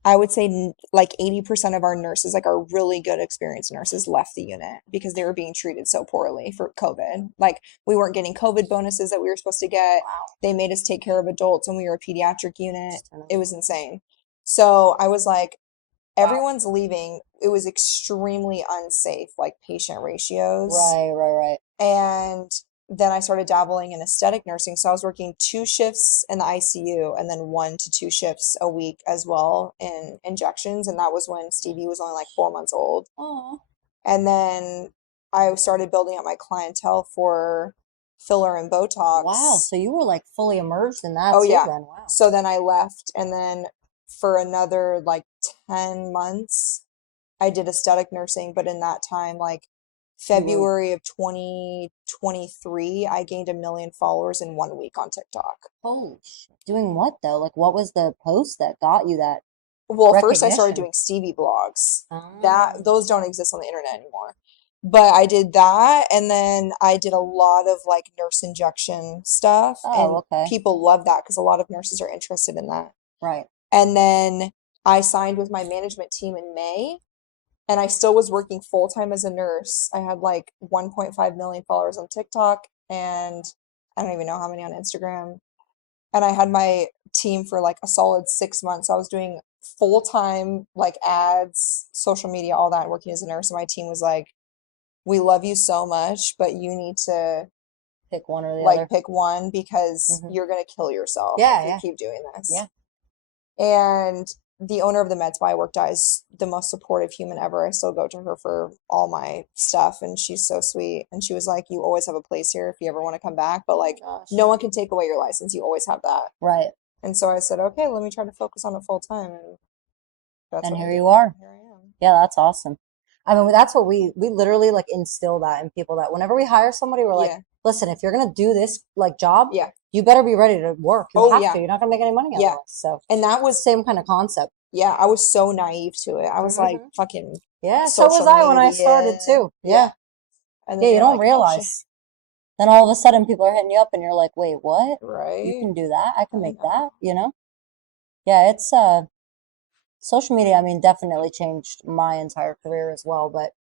I would say like 80% of our nurses, like our really good experienced nurses, left the unit because they were being treated so poorly for COVID. Like we weren't getting COVID bonuses that we were supposed to get. wow. They made us take care of adults when we were a pediatric unit. Just turn It it was on. insane. So I was like, everyone's leaving. It was extremely unsafe, like patient ratios. Right, right, right. And then I started dabbling in aesthetic nursing. So I was working 2 shifts in the ICU and then 1 to 2 shifts a week as well in injections. And that was when Stevie was only like 4 months old. Oh, And then I started building up my clientele for filler and Botox. Wow. So you were like fully immersed in that Oh too yeah. then. Wow. So then I left, and then for another like 10 months, I did aesthetic nursing, but in that time, like February of 2023, I gained 1 million followers in 1 week on TikTok. Holy shit. Doing what though? Like what was the post that got you that Well, first I started recognition? doing Stevie blogs. Oh. Those don't exist on the internet anymore. But I did that, and then I did a lot of like nurse injection stuff, and Oh, okay. people love that because a lot of nurses are interested in that. Right. And then I signed with my management team in May, and I still was working full time as a nurse. I had like 1.5 million followers on TikTok, and I don't even know how many on Instagram. And I had my team for like a solid 6 months. I was doing full time like ads, social media, all that, working as a nurse. And my team was like, "We love you so much, but you need to Pick one or the like other. pick one because Mhm. you're gonna kill yourself Yeah, if you yeah. keep doing this." Yeah. And the owner of the med spa I worked at is the most supportive human ever. I still go to her for all my stuff, and she's so sweet. And she was like, "You always have a place here if you ever want to come back, but like Gosh. no one can take away your license. You always have that." Right. And so I said, "Okay, let me try to focus on it full time." And that's And what I here did. you are. Here I am. Yeah, that's awesome. I mean, that's what we literally like instill that in people that whenever we hire somebody, we're like, Yeah. listen, if you're gonna do this like job, Yeah. you better be ready to work. You Oh, have yeah. to. You're not gonna make any money Yeah. otherwise. So And that was, same kind of concept. yeah, I was so naive to it. I was like, Mhm. fucking Yeah, so was social I when I started media. too. Yeah. And Yeah, then you you're don't like, "Oh shit." realize. Then all of a sudden people are hitting you up and you're like, wait, what? You Right? can do that? I can I make know. that, you know? Yeah, it's social media, I mean, definitely changed my entire career as well, but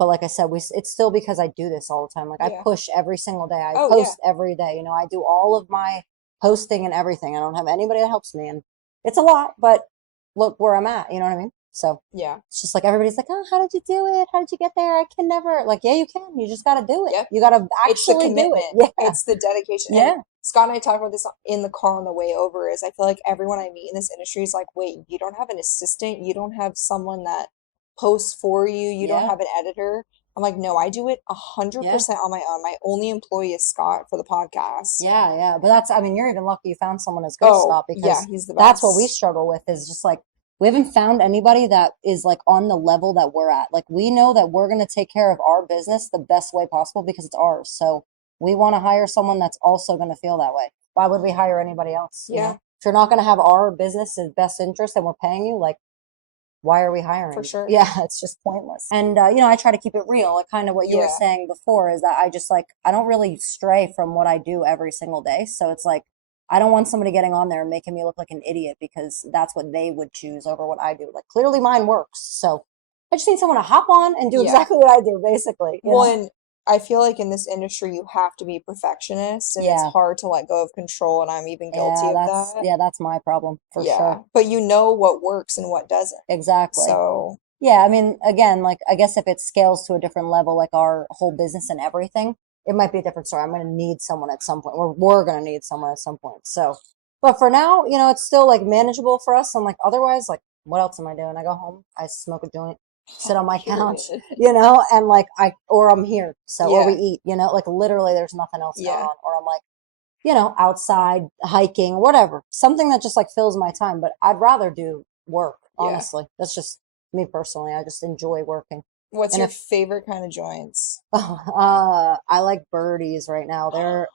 like I said, it's still because I do this all the time. Like I Yeah. push every single day. I Oh, yeah. post every day. You know, I do all of my posting and everything. I don't have anybody that helps me, and it's a lot, but look where I'm at. You know what I mean? So Yeah. it's just like everybody's like, "Oh, how did you do it? How did you get there? I can never." Like, yeah, you can. You just got to do it. Yep. You got to It's the actually do it. commitment. Yeah, It's the dedication. yeah, And Scott and I talked about this in the car on the way over, is I feel like everyone I meet in this industry is like, "Wait, you don't have an assistant? You don't have someone that posts for you? You don't yeah, have an editor?" I'm like, "No, I do it yeah. 100% on my own. My only employee is Scott for the podcast." Yeah, yeah. But that's, I mean, you're even lucky you found someone as good as Oh, Scott yeah, because he's the that's what we best. struggle with is just like, we haven't found anybody that is like on the level that we're at. Like, we know that we're going to take care of our business the best way possible because it's ours. So we want to hire someone that's also going to feel that way. Why would we hire anybody else? You know, Yeah, if you're not going to have our business's best interest and we're paying you, like, why are we hiring for you? sure. Yeah, it's just pointless. And you know, I try to keep it real. Like kind of what you were Yeah. saying before is that I just like I don't really stray from what I do every single day. So it's like I don't want somebody getting on there and making me look like an idiot because that's what they would choose over what I do. Like clearly mine works. So I just need someone to hop on and do Yeah. exactly what I do, basically. You Well, know? and I feel like in this industry you have to be perfectionist, and it's Yeah. hard to let go of control, and I'm even guilty of that. Yeah, that's my problem for Yeah. sure. But you know what works and what doesn't. Exactly. So, Yeah, I mean, again, like I guess if it scales to a different level, like our whole business and everything, it might be a different story. I'm going to need someone at some point, or we're going to need someone at some point. So, but for now, you know, it's still like manageable for us. And like otherwise, like what else am I doing? I go home, I smoke a joint, sit on my couch, period. you know, and like or I'm here. So, or we Yeah. eat, you know, like literally there's nothing else going Yeah. on. Or I'm like, you know, outside hiking, whatever, something that just like fills my time. But I'd rather do work, Yeah. honestly. That's just me personally. I just enjoy working. What's And your if favorite kind of joints? I like birdies right now.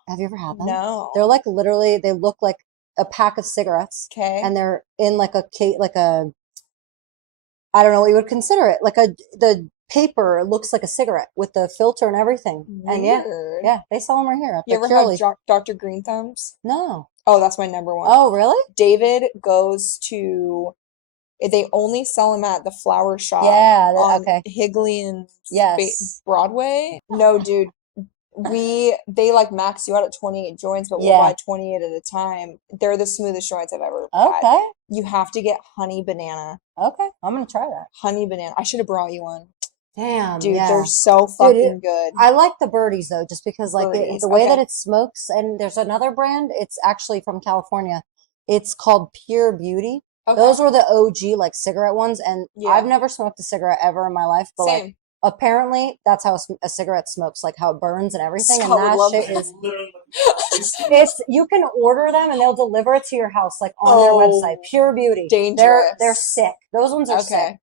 Have you ever had them? No. They're like literally they look like a pack of cigarettes Okay. and they're in like a case like a I don't know what you would consider it. Like the paper looks like a cigarette with the filter and everything. And Weird. yeah, they sell them right here at You the ever had Curly. Dr. Green Thumbs? No. Oh, that's my number one. Oh, really? David goes to, they only sell them at the flower shop Yeah, on okay. Higley and Yes. Broadway. No, dude, they like max you out at 28 joints, but we'll Yeah. buy 28 at a time. They're the smoothest joints I've ever had. Okay. You have to get honey banana. Okay. I'm gonna try that. Honey banana. I should have brought you one. Damn, Dude, yeah. they're so Dude, fucking good. I like the birdies though, just because like Birdies. the way that Okay. it smokes, and there's another brand, it's actually from California. It's called Pure Beauty. Okay. Those were the OG like cigarette ones, and Yeah. I've never smoked a cigarette ever in my life, but like Same. apparently that's how a cigarette smokes, like how it burns and everything. And Scott would that love shit that. is, it's, you can order them and they'll deliver it to your house, like on their website. Oh, Pure Beauty. They're dangerous. sick. Those ones are sick. Okay.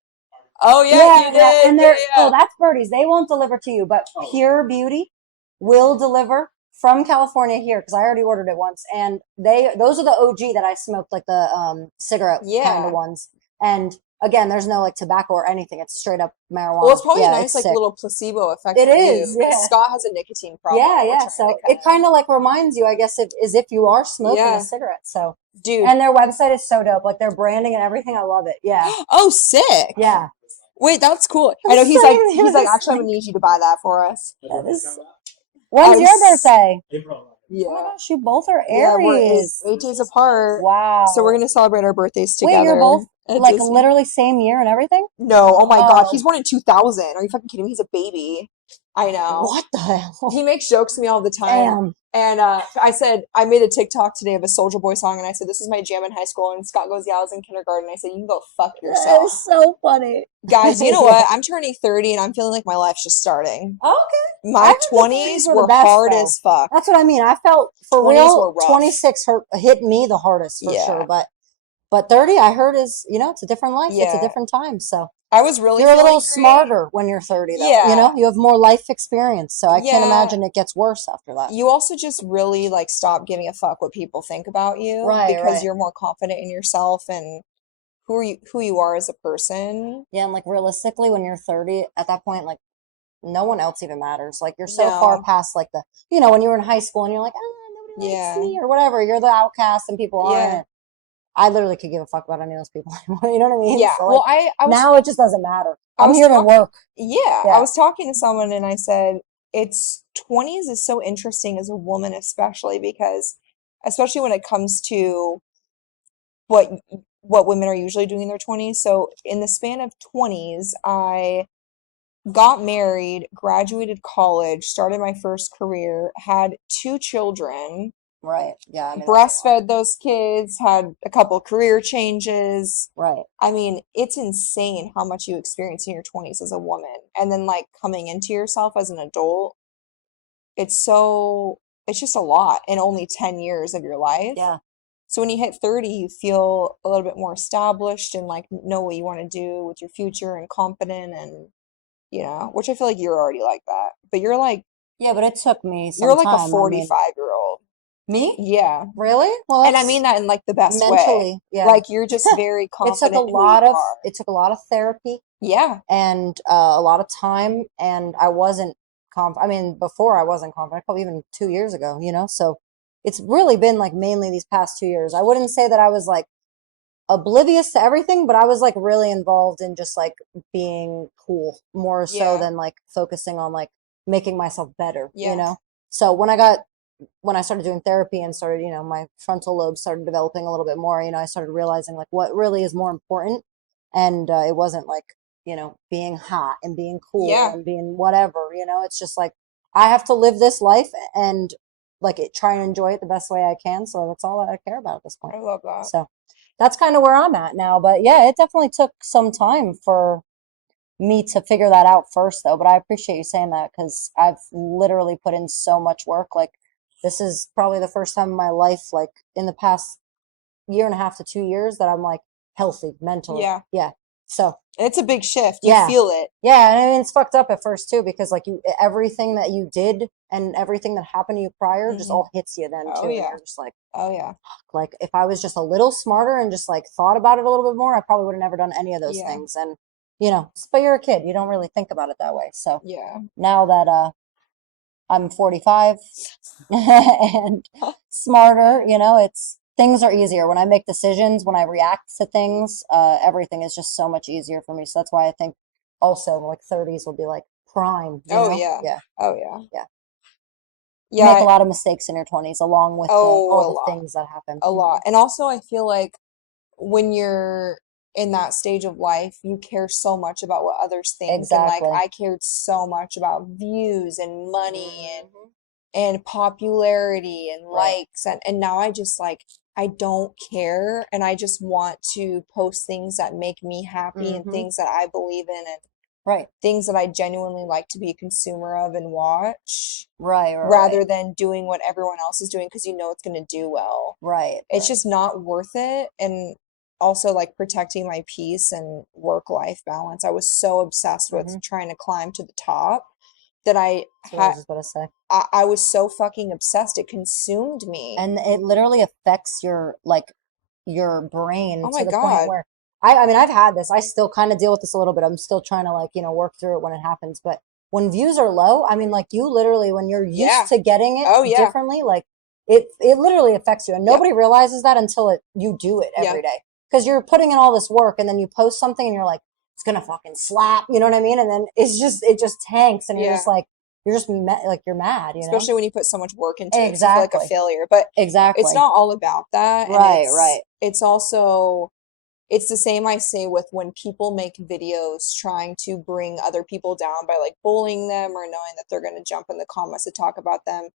Oh yeah, Yeah, you yeah, did. and Yeah, they're, yeah. oh, that's Birdies. They won't deliver to you, but Pure Beauty will deliver from California here because I already ordered it once, and those are the OG that I smoked, like the cigarette kind Yeah. of ones. And again, there's no like tobacco or anything. It's straight up marijuana. Well, it's probably a Yeah, nice it's like sick. little placebo effect It for is, you because yeah. Scott has a nicotine problem. Yeah, We're yeah. trying So to cut it kind of like reminds you, I guess, as if you are smoking Yeah. a cigarette. So, Dude. and their website is so dope. Like their branding and everything, I love it. Yeah, Oh, sick. yeah. Wait, that's cool. I'm I know he's like saying actually I'm like, gonna need you to buy that for us. that is. When's your birthday? Yeah. Oh my gosh, you both are Yeah, we're Aries. 8 days apart. Wow. So we're gonna celebrate our birthdays Wait, together. you're both at like Disney. literally same year and everything? No, oh my God, Oh. he's born in 2000. Are you fucking kidding me? He's a baby. I know. What the hell? He makes jokes to me all the time. Damn. And I said, I made a TikTok today of a Soulja Boy song, and I said, this is my jam in high school. And Scott goes, yeah, I was in kindergarten. I said, you can go fuck That yourself. is so funny. Guys, you know Yeah. what? I'm turning 30, and I'm feeling like my life's just starting. Okay. I My heard the 20s 30s were the were best, hard though. as fuck. That's what I mean. I felt for 20s real, were rough. 26 hit me the hardest for Yeah. sure. But 30, I heard is, it's a different life. It's a Yeah. different time. So I was really you're a little feeling great. smarter when you're 30, though. Yeah. You have more life experience. So I can't Yeah. imagine it gets worse after that. You also just really like stop giving a fuck what people think about you Right, because right. you're more confident in yourself and who you are as a person. Yeah, and like realistically, when you're 30, at that point, like no one else even matters. Like you're so far No. past like when you were in high school and you're like, nobody likes Yeah. me or whatever. You're the outcast and people Yeah. aren't. I literally could give a fuck about any of those people anymore. You know what I mean? Yeah. So Well, like I was now it just doesn't matter. I I'm was here to talking work. I Yeah. was talking to someone and I said it's 20s is so interesting as a woman especially because especially when it comes to what what women are usually doing in their 20s. So in the span of 20s, I got married, graduated college, started my first career, had 2 children, Right. Yeah. I mean, that's a lot. breastfed those kids, had a couple career changes. Right. I mean, it's insane how much you experience in your 20s as a woman. And then like coming into yourself as an adult, it's just a lot in only 10 years of your life. Yeah. So when you hit 30, you feel a little bit more established and like know what you want to do with your future and confident and which I feel like you're already like that. But you're like Yeah, but it took me some you're like a time. 45-year-old. Me? Yeah. Really? Well, And I mean that in like the best way. mentally, yeah. Like you're just very It confident took a in who lot you of are. it took a lot of therapy Yeah. and a lot of time, and I wasn't I mean, before I wasn't confident, probably even 2 years ago, So it's really been like mainly these past 2 years. I wouldn't say that I was like oblivious to everything, but I was like really involved in just like being cool more so Yeah. than like focusing on like making myself better, Yeah. So when I started doing therapy and started, my frontal lobe started developing a little bit more, I started realizing like what really is more important. And it wasn't like, being hot and being cool Yeah. and being whatever, it's just like I have to live this life and like try and enjoy it the best way I can. So that's all I care about at this point. I love that. So that's kind of where I'm at now. But yeah, it definitely took some time for me to figure that out first, though. But I appreciate you saying that because I've literally put in so much work. Like, this is probably the first time in my life, like in the past year and a half to 2 years, that I'm like healthy mentally. Yeah. Yeah. So It's a big shift. You Yeah. feel it. yeah, and I mean it's fucked up at first too because like everything that you did and everything that happened to you prior just Mhm. all hits you then Oh, too. And yeah. you're just Oh yeah. like if I was just a little smarter and just like thought about it a little bit more, I probably would have never done any of those Yeah. things. And but you're a kid, you don't really think about it that way. So Yeah. now that I'm 45 and smarter, it's things are easier when I make decisions, when I react to things, everything is just so much easier for me. So that's why I think also like 30s will be like prime, Oh know? yeah. Yeah. Oh yeah. Yeah. You Yeah. make a lot of mistakes in your 20s along with Oh, a all the lot. things that happen. A lot. And also I feel like when you're in that stage of life, you care so much about what others think. And like Exactly. I cared so much about views and money Mhm. and popularity and Right. likes and now I just like I don't care and I just want to post things that make me happy and Mhm. things that I believe in and Right. things that I genuinely like to be a consumer of and watch Right. rather than doing what everyone else is doing because you know it's going to do well. Right. It's just not worth it. And also like protecting my peace and work-life balance. I was so obsessed with trying to climb to the top that I That's what I had was just about to say. I was so fucking obsessed. It consumed me. And it literally affects your brain Oh to my the point God. where I mean I've had this. I still kind of deal with this a little bit. I'm still trying to like, work through it when it happens. But when views are low, I mean like you literally when you're Yeah. used to getting Oh it yeah. differently, like it literally affects you. And Yep. nobody realizes that until you do it every Yep. day. Because you're putting in all this work and then you post something and you're like, it's gonna fucking slap, you know what I mean? And then it just tanks and you're Yeah. just like like you're mad, Especially when you put so much work into it, 'cause you feel like a Exactly. failure. But it's Exactly. not all about that. And Right. it's also it's the same I say with when people make videos trying to bring other people down by like bullying them or knowing that they're going to jump in the comments to talk about them.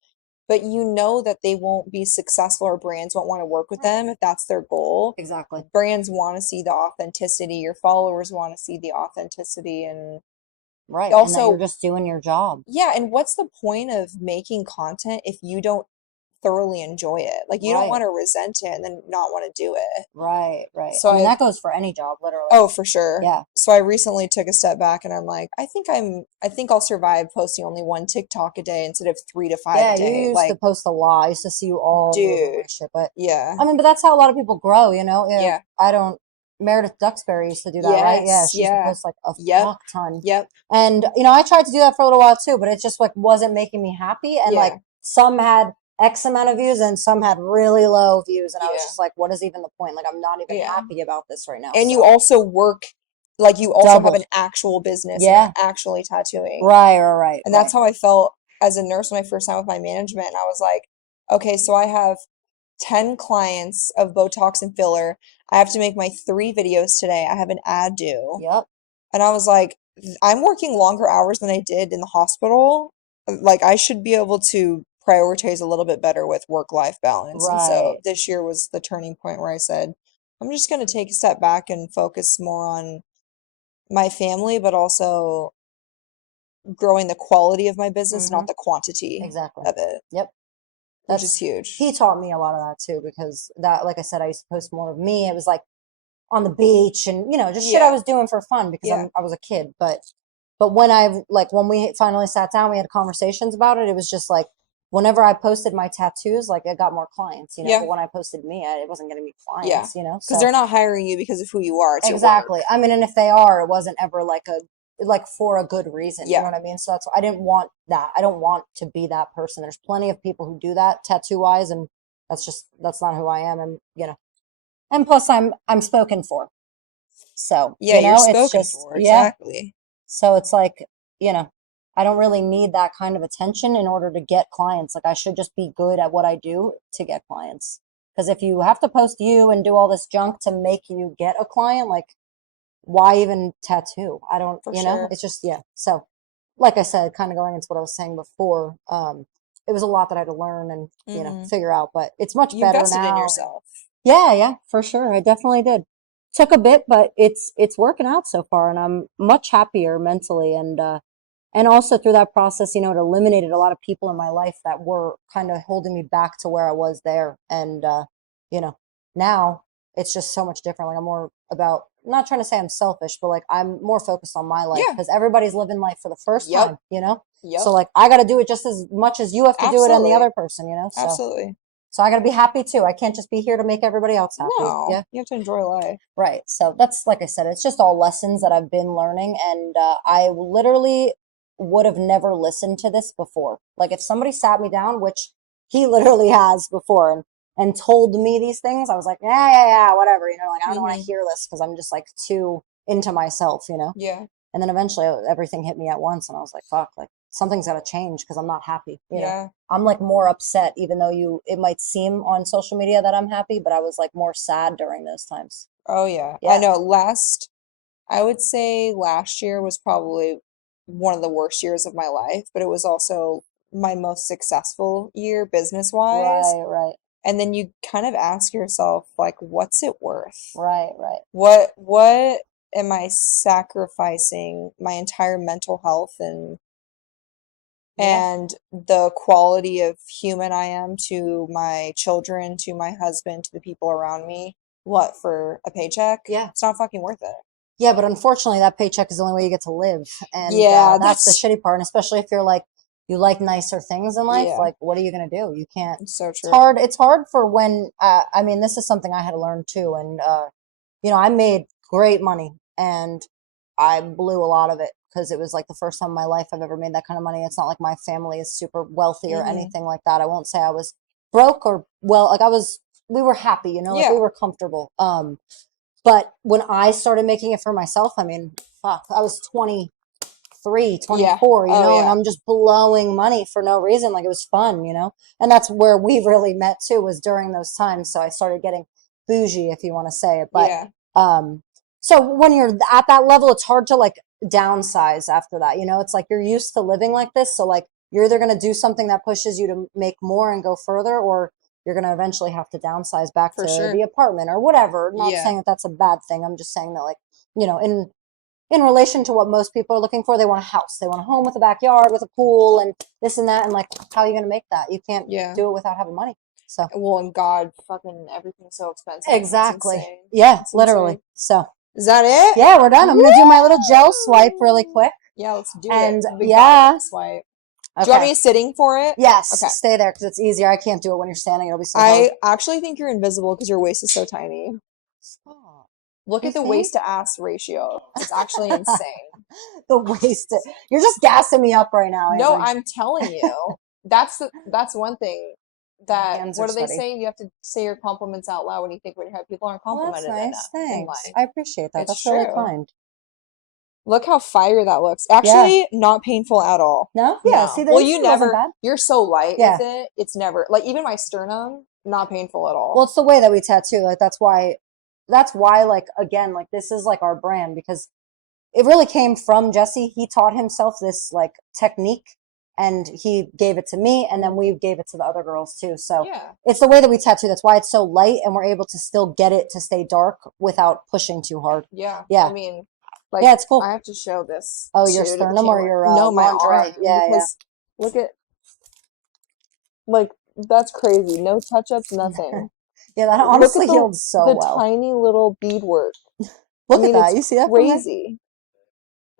But you know that they won't be successful or brands won't want to work with them if that's their goal. Exactly. Brands want to see the authenticity, your followers want to see the authenticity, and Right. And that you're also, just doing your job. yeah, and what's the point of making content if you don't thoroughly enjoy it? Like you don't Right. want to resent it and then not want to do it. Right. So I mean, I that goes for any job, literally. Oh, for sure. Yeah. So I recently took a step back and I'm like, I think I'll survive posting only one TikTok a day instead of 3 to 5 a Yeah, you day. used to Like, post a lot. I used to see you all over my dude, shit. But yeah. I mean, but that's how a lot of people grow, you know? Yeah. Yeah. I don't, Meredith Duxbury used to do that, right? Yeah. Yes. She used to Yeah. post like a Yep. fuck ton. Yep. And, I tried to do that for a little while too, but it just like wasn't making me happy. And like Yeah. some had X amount of views and some had really low views. And I was Yeah. just like, what is even the point? Like, I'm not even Yeah. happy about this right now. And you So also work, like you also have double. an actual business and Yeah. you're actually tattooing. Right. And that's how I felt as a nurse when I first signed with my management. And I was like, okay, so I have 10 clients of Botox and filler. I have to make my 3 videos today. I have an ad due. Yep. And I was like, I'm working longer hours than I did in the hospital. Like, I should be able to prioritize a little bit better with work-life balance. And so Right. this year was the turning point where I said, I'm just going to take a step back and focus more on my family, but also growing the quality of my business, Mm-hmm. not the quantity Exactly. of it, Yep. which is That's huge. he taught me a lot of that too because that, like I said, I used to post more of me. It was like on the beach and just shit I Yeah. was doing for fun because Yeah. I was a kid. But when we finally sat down, we had conversations about it. It was just like whenever I posted my tattoos, like it got more clients, Yeah. But when I posted me, it wasn't getting me Yeah. clients, Because So they're not hiring you because of who you are. It's your work. exactly. I mean, and if they are, it wasn't ever like for a good reason. You know Yeah. what I mean? So that's I didn't want that. I don't want to be that person. There's plenty of people who do that tattoo wise, and that's not who I am. And and plus I'm spoken for. So Yeah, you're it's spoken just for. yeah. Exactly. So it's like I don't really need that kind of attention in order to get clients. Like I should just be good at what I do to get clients. Because if you have to post you and do all this junk to make you get a client, like why even tattoo? I don't, For sure. it's just, yeah. So, like I said, kind of going into what I was saying before, it was a lot that I had to learn and, Hmm. figure out, but it's much You better invested in now. yourself. Yeah, for sure. I definitely did. Took a bit, but it's working out so far and I'm much happier mentally and also through that process, it eliminated a lot of people in my life that were kind of holding me back to where I was there. And, you know, now it's just so much different. Like I'm more about, I'm not trying to say I'm selfish, but like I'm more focused on my life Yeah. because everybody's living life for the first Yep. time, Yep. So like I got to do it just as much as you have to do it and the Absolutely. other person, So, Absolutely. so I got to be happy too. I can't just be here to make everybody else happy. No, Yeah. you have to enjoy life. Right. So that's like I said, it's just all lessons that I've been learning. And I literally would have never listened to this before. Like if somebody sat me down, which he literally has before, and told me these things, I was like, yeah, whatever. Like I don't want to Hmm. hear this because I'm just like too into myself. Yeah. And then eventually everything hit me at once and I was like, fuck, like something's got to change because I'm not happy. Yeah. I'm like more upset, even though it might seem on social media that I'm happy, but I was like more sad during those times. Oh, yeah. I Yeah. know. I would say last year was probably one of the worst years of my life, but it was also my most successful year business-wise. Right. And then you kind of ask yourself, like, what's it worth? Right. What am I sacrificing my entire mental health and the quality of human I am to my children, to my husband, to the people around me? What, for a paycheck? Yeah. It's not fucking worth it. Yeah, but unfortunately, that paycheck is the only way you get to live, and Yeah, that's the shitty part. And especially if you're like you like nicer things in life, Yeah. like what are you gonna do? You can't. It's so It's true. hard. It's hard for when. I mean, this is something I had to learn too, and you know, I made great money, and I blew a lot of it because it was like the first time in my life I've ever made that kind of money. It's not like my family is super wealthy or Mhm. anything like that. I won't say I was broke or well, like I was. We were happy, you know, like we Yeah. were comfortable. But when I started making it for myself, I mean, fuck, I was 23, Yeah. 24, you Oh, know, and yeah. I'm just blowing money for no reason. Like it was fun, you know, and that's where we really met too, was during those times. So I started getting bougie, if you want to say it. But, Yeah. so when you're at that level, it's hard to like downsize after that, you know, it's like you're used to living like this. So like you're either going to do something that pushes you to make more and go further, or you're going to eventually have to downsize back For to sure. the apartment or whatever. Not Yeah. saying that that's a bad thing. I'm just saying that, like, you know, in relation to what most people are looking for, they want a house, they want a home with a backyard, with a pool, and this and that. And like, how are you going to make that? You can't Yeah. do it without having money. So Well, and God, fucking everything's so expensive. exactly, It's insane. yeah, It's literally. insane. So Is that it? yeah, we're done. I'm gonna do my little gel swipe really quick. Yeah, let's do And it. Big yeah, dominant swipe. Do you want okay. me sitting for it? Yes, Okay. stay there because it's easier. I can't do it when you're standing. It'll be so hard. I actually think you're invisible because your waist is so tiny. Stop. Look You at the think? waist to ass ratio. It's actually insane. The waist. You're just gassing me up right now, No, Avery. I'm telling you. That's one thing that, Hands what are do they sweaty. say? You have to say your compliments out loud when you think when you have people aren't Well, that's complimented nice. in Thanks. life. I appreciate that. It's That's really true. kind. Look how fire that looks. Actually, not painful at all. No? Yeah, No. see, the Well, you instant wasn't never, bad. you're so light Yeah. with it. It's never, like, even my sternum, not painful at all. Well, it's the way that we tattoo. Like that's why, like, again, like this is like our brand because it really came from Jesse. He taught himself this like technique and he gave it to me, and then we gave it to the other girls too. So Yeah. it's the way that we tattoo. That's why it's so light and we're able to still get it to stay dark without pushing too hard. Yeah. Yeah. I mean, like, yeah, it's cool. I have to show this. Oh, your to the sternum or camera. your No, my lingerie? arm. Yeah, Because look at, like, that's crazy. No touch-ups, nothing. Yeah, that Look honestly at healed so the well. tiny little beadwork. Look I mean, at that. it's You see that from there? crazy.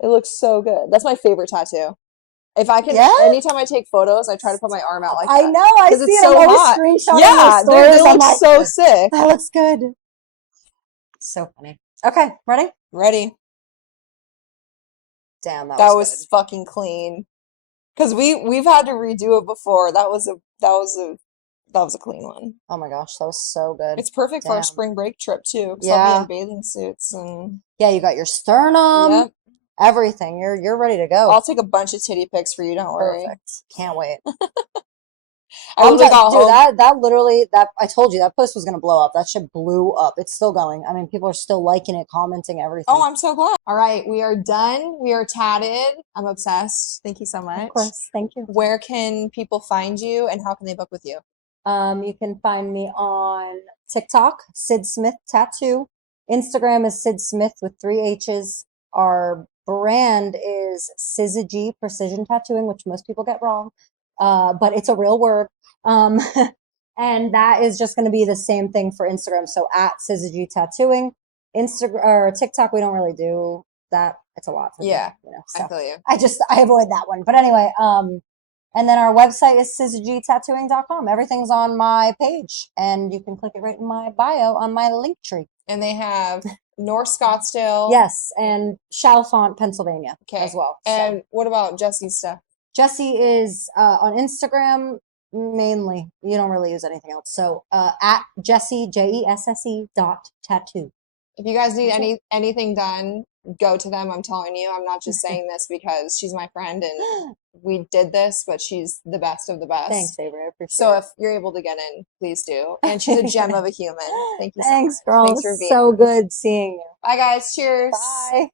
It looks so good. That's my favorite tattoo. If I can, Yeah? anytime I take photos, I try to put my arm out like I that. know. I 'Cause see it's it. so I'm always hot. screenshotting Yeah, your stories. they I'm look like, so sick. that looks good. So funny. Okay, ready? Ready? Damn, That was was good. fucking clean. Because we've had to redo it before. That was a clean one. Oh my gosh, that was so good. It's perfect for our Damn. spring break trip too. Because Yeah. I'll be in bathing suits and Yeah, you got your sternum, yep. everything. You're ready to go. I'll take a bunch of titty pics for you. Don't worry. Perfect. Can't wait. I literally got dude, home. that literally I told you that post was gonna blow up. That shit blew up. It's still going. I mean, people are still liking it, commenting, everything. Oh, I'm so glad. All right, we are done. We are tatted. I'm obsessed. Thank you so much. Of course, thank you. Where can people find you and how can they book with you? You can find me on TikTok, Sid Smith Tattoo. Instagram is Sid Smith with 3 H's. Our brand is SYZYGY Precision Tattooing, which most people get wrong, but it's a real word. And that is just going to be the same thing for Instagram. So at SYZYGY Tattooing. Instagram or TikTok, we don't really do that. It's a lot for me, you know. So I feel you. I avoid that one. But anyway, and then our website is syzygytattooing.com. Everything's on my page, and you can click it right in my bio on my link tree. And they have North Scottsdale. Yes, and Chalfont, Pennsylvania as well. And what about Jesse's stuff? Jesse is on Instagram mainly. You don't really use anything else. So at Jesse, JESSE.tattoo. If you guys need anything done, go to them. I'm telling you, I'm not just saying this because she's my friend and we did this, but she's the best of the best. Thanks, Avery. I appreciate it. So if you're able to get in, please do. And she's a gem of a human. Thank you so much. Thanks, girl. Thanks for being so on. good seeing you. Bye, guys. Cheers. Bye.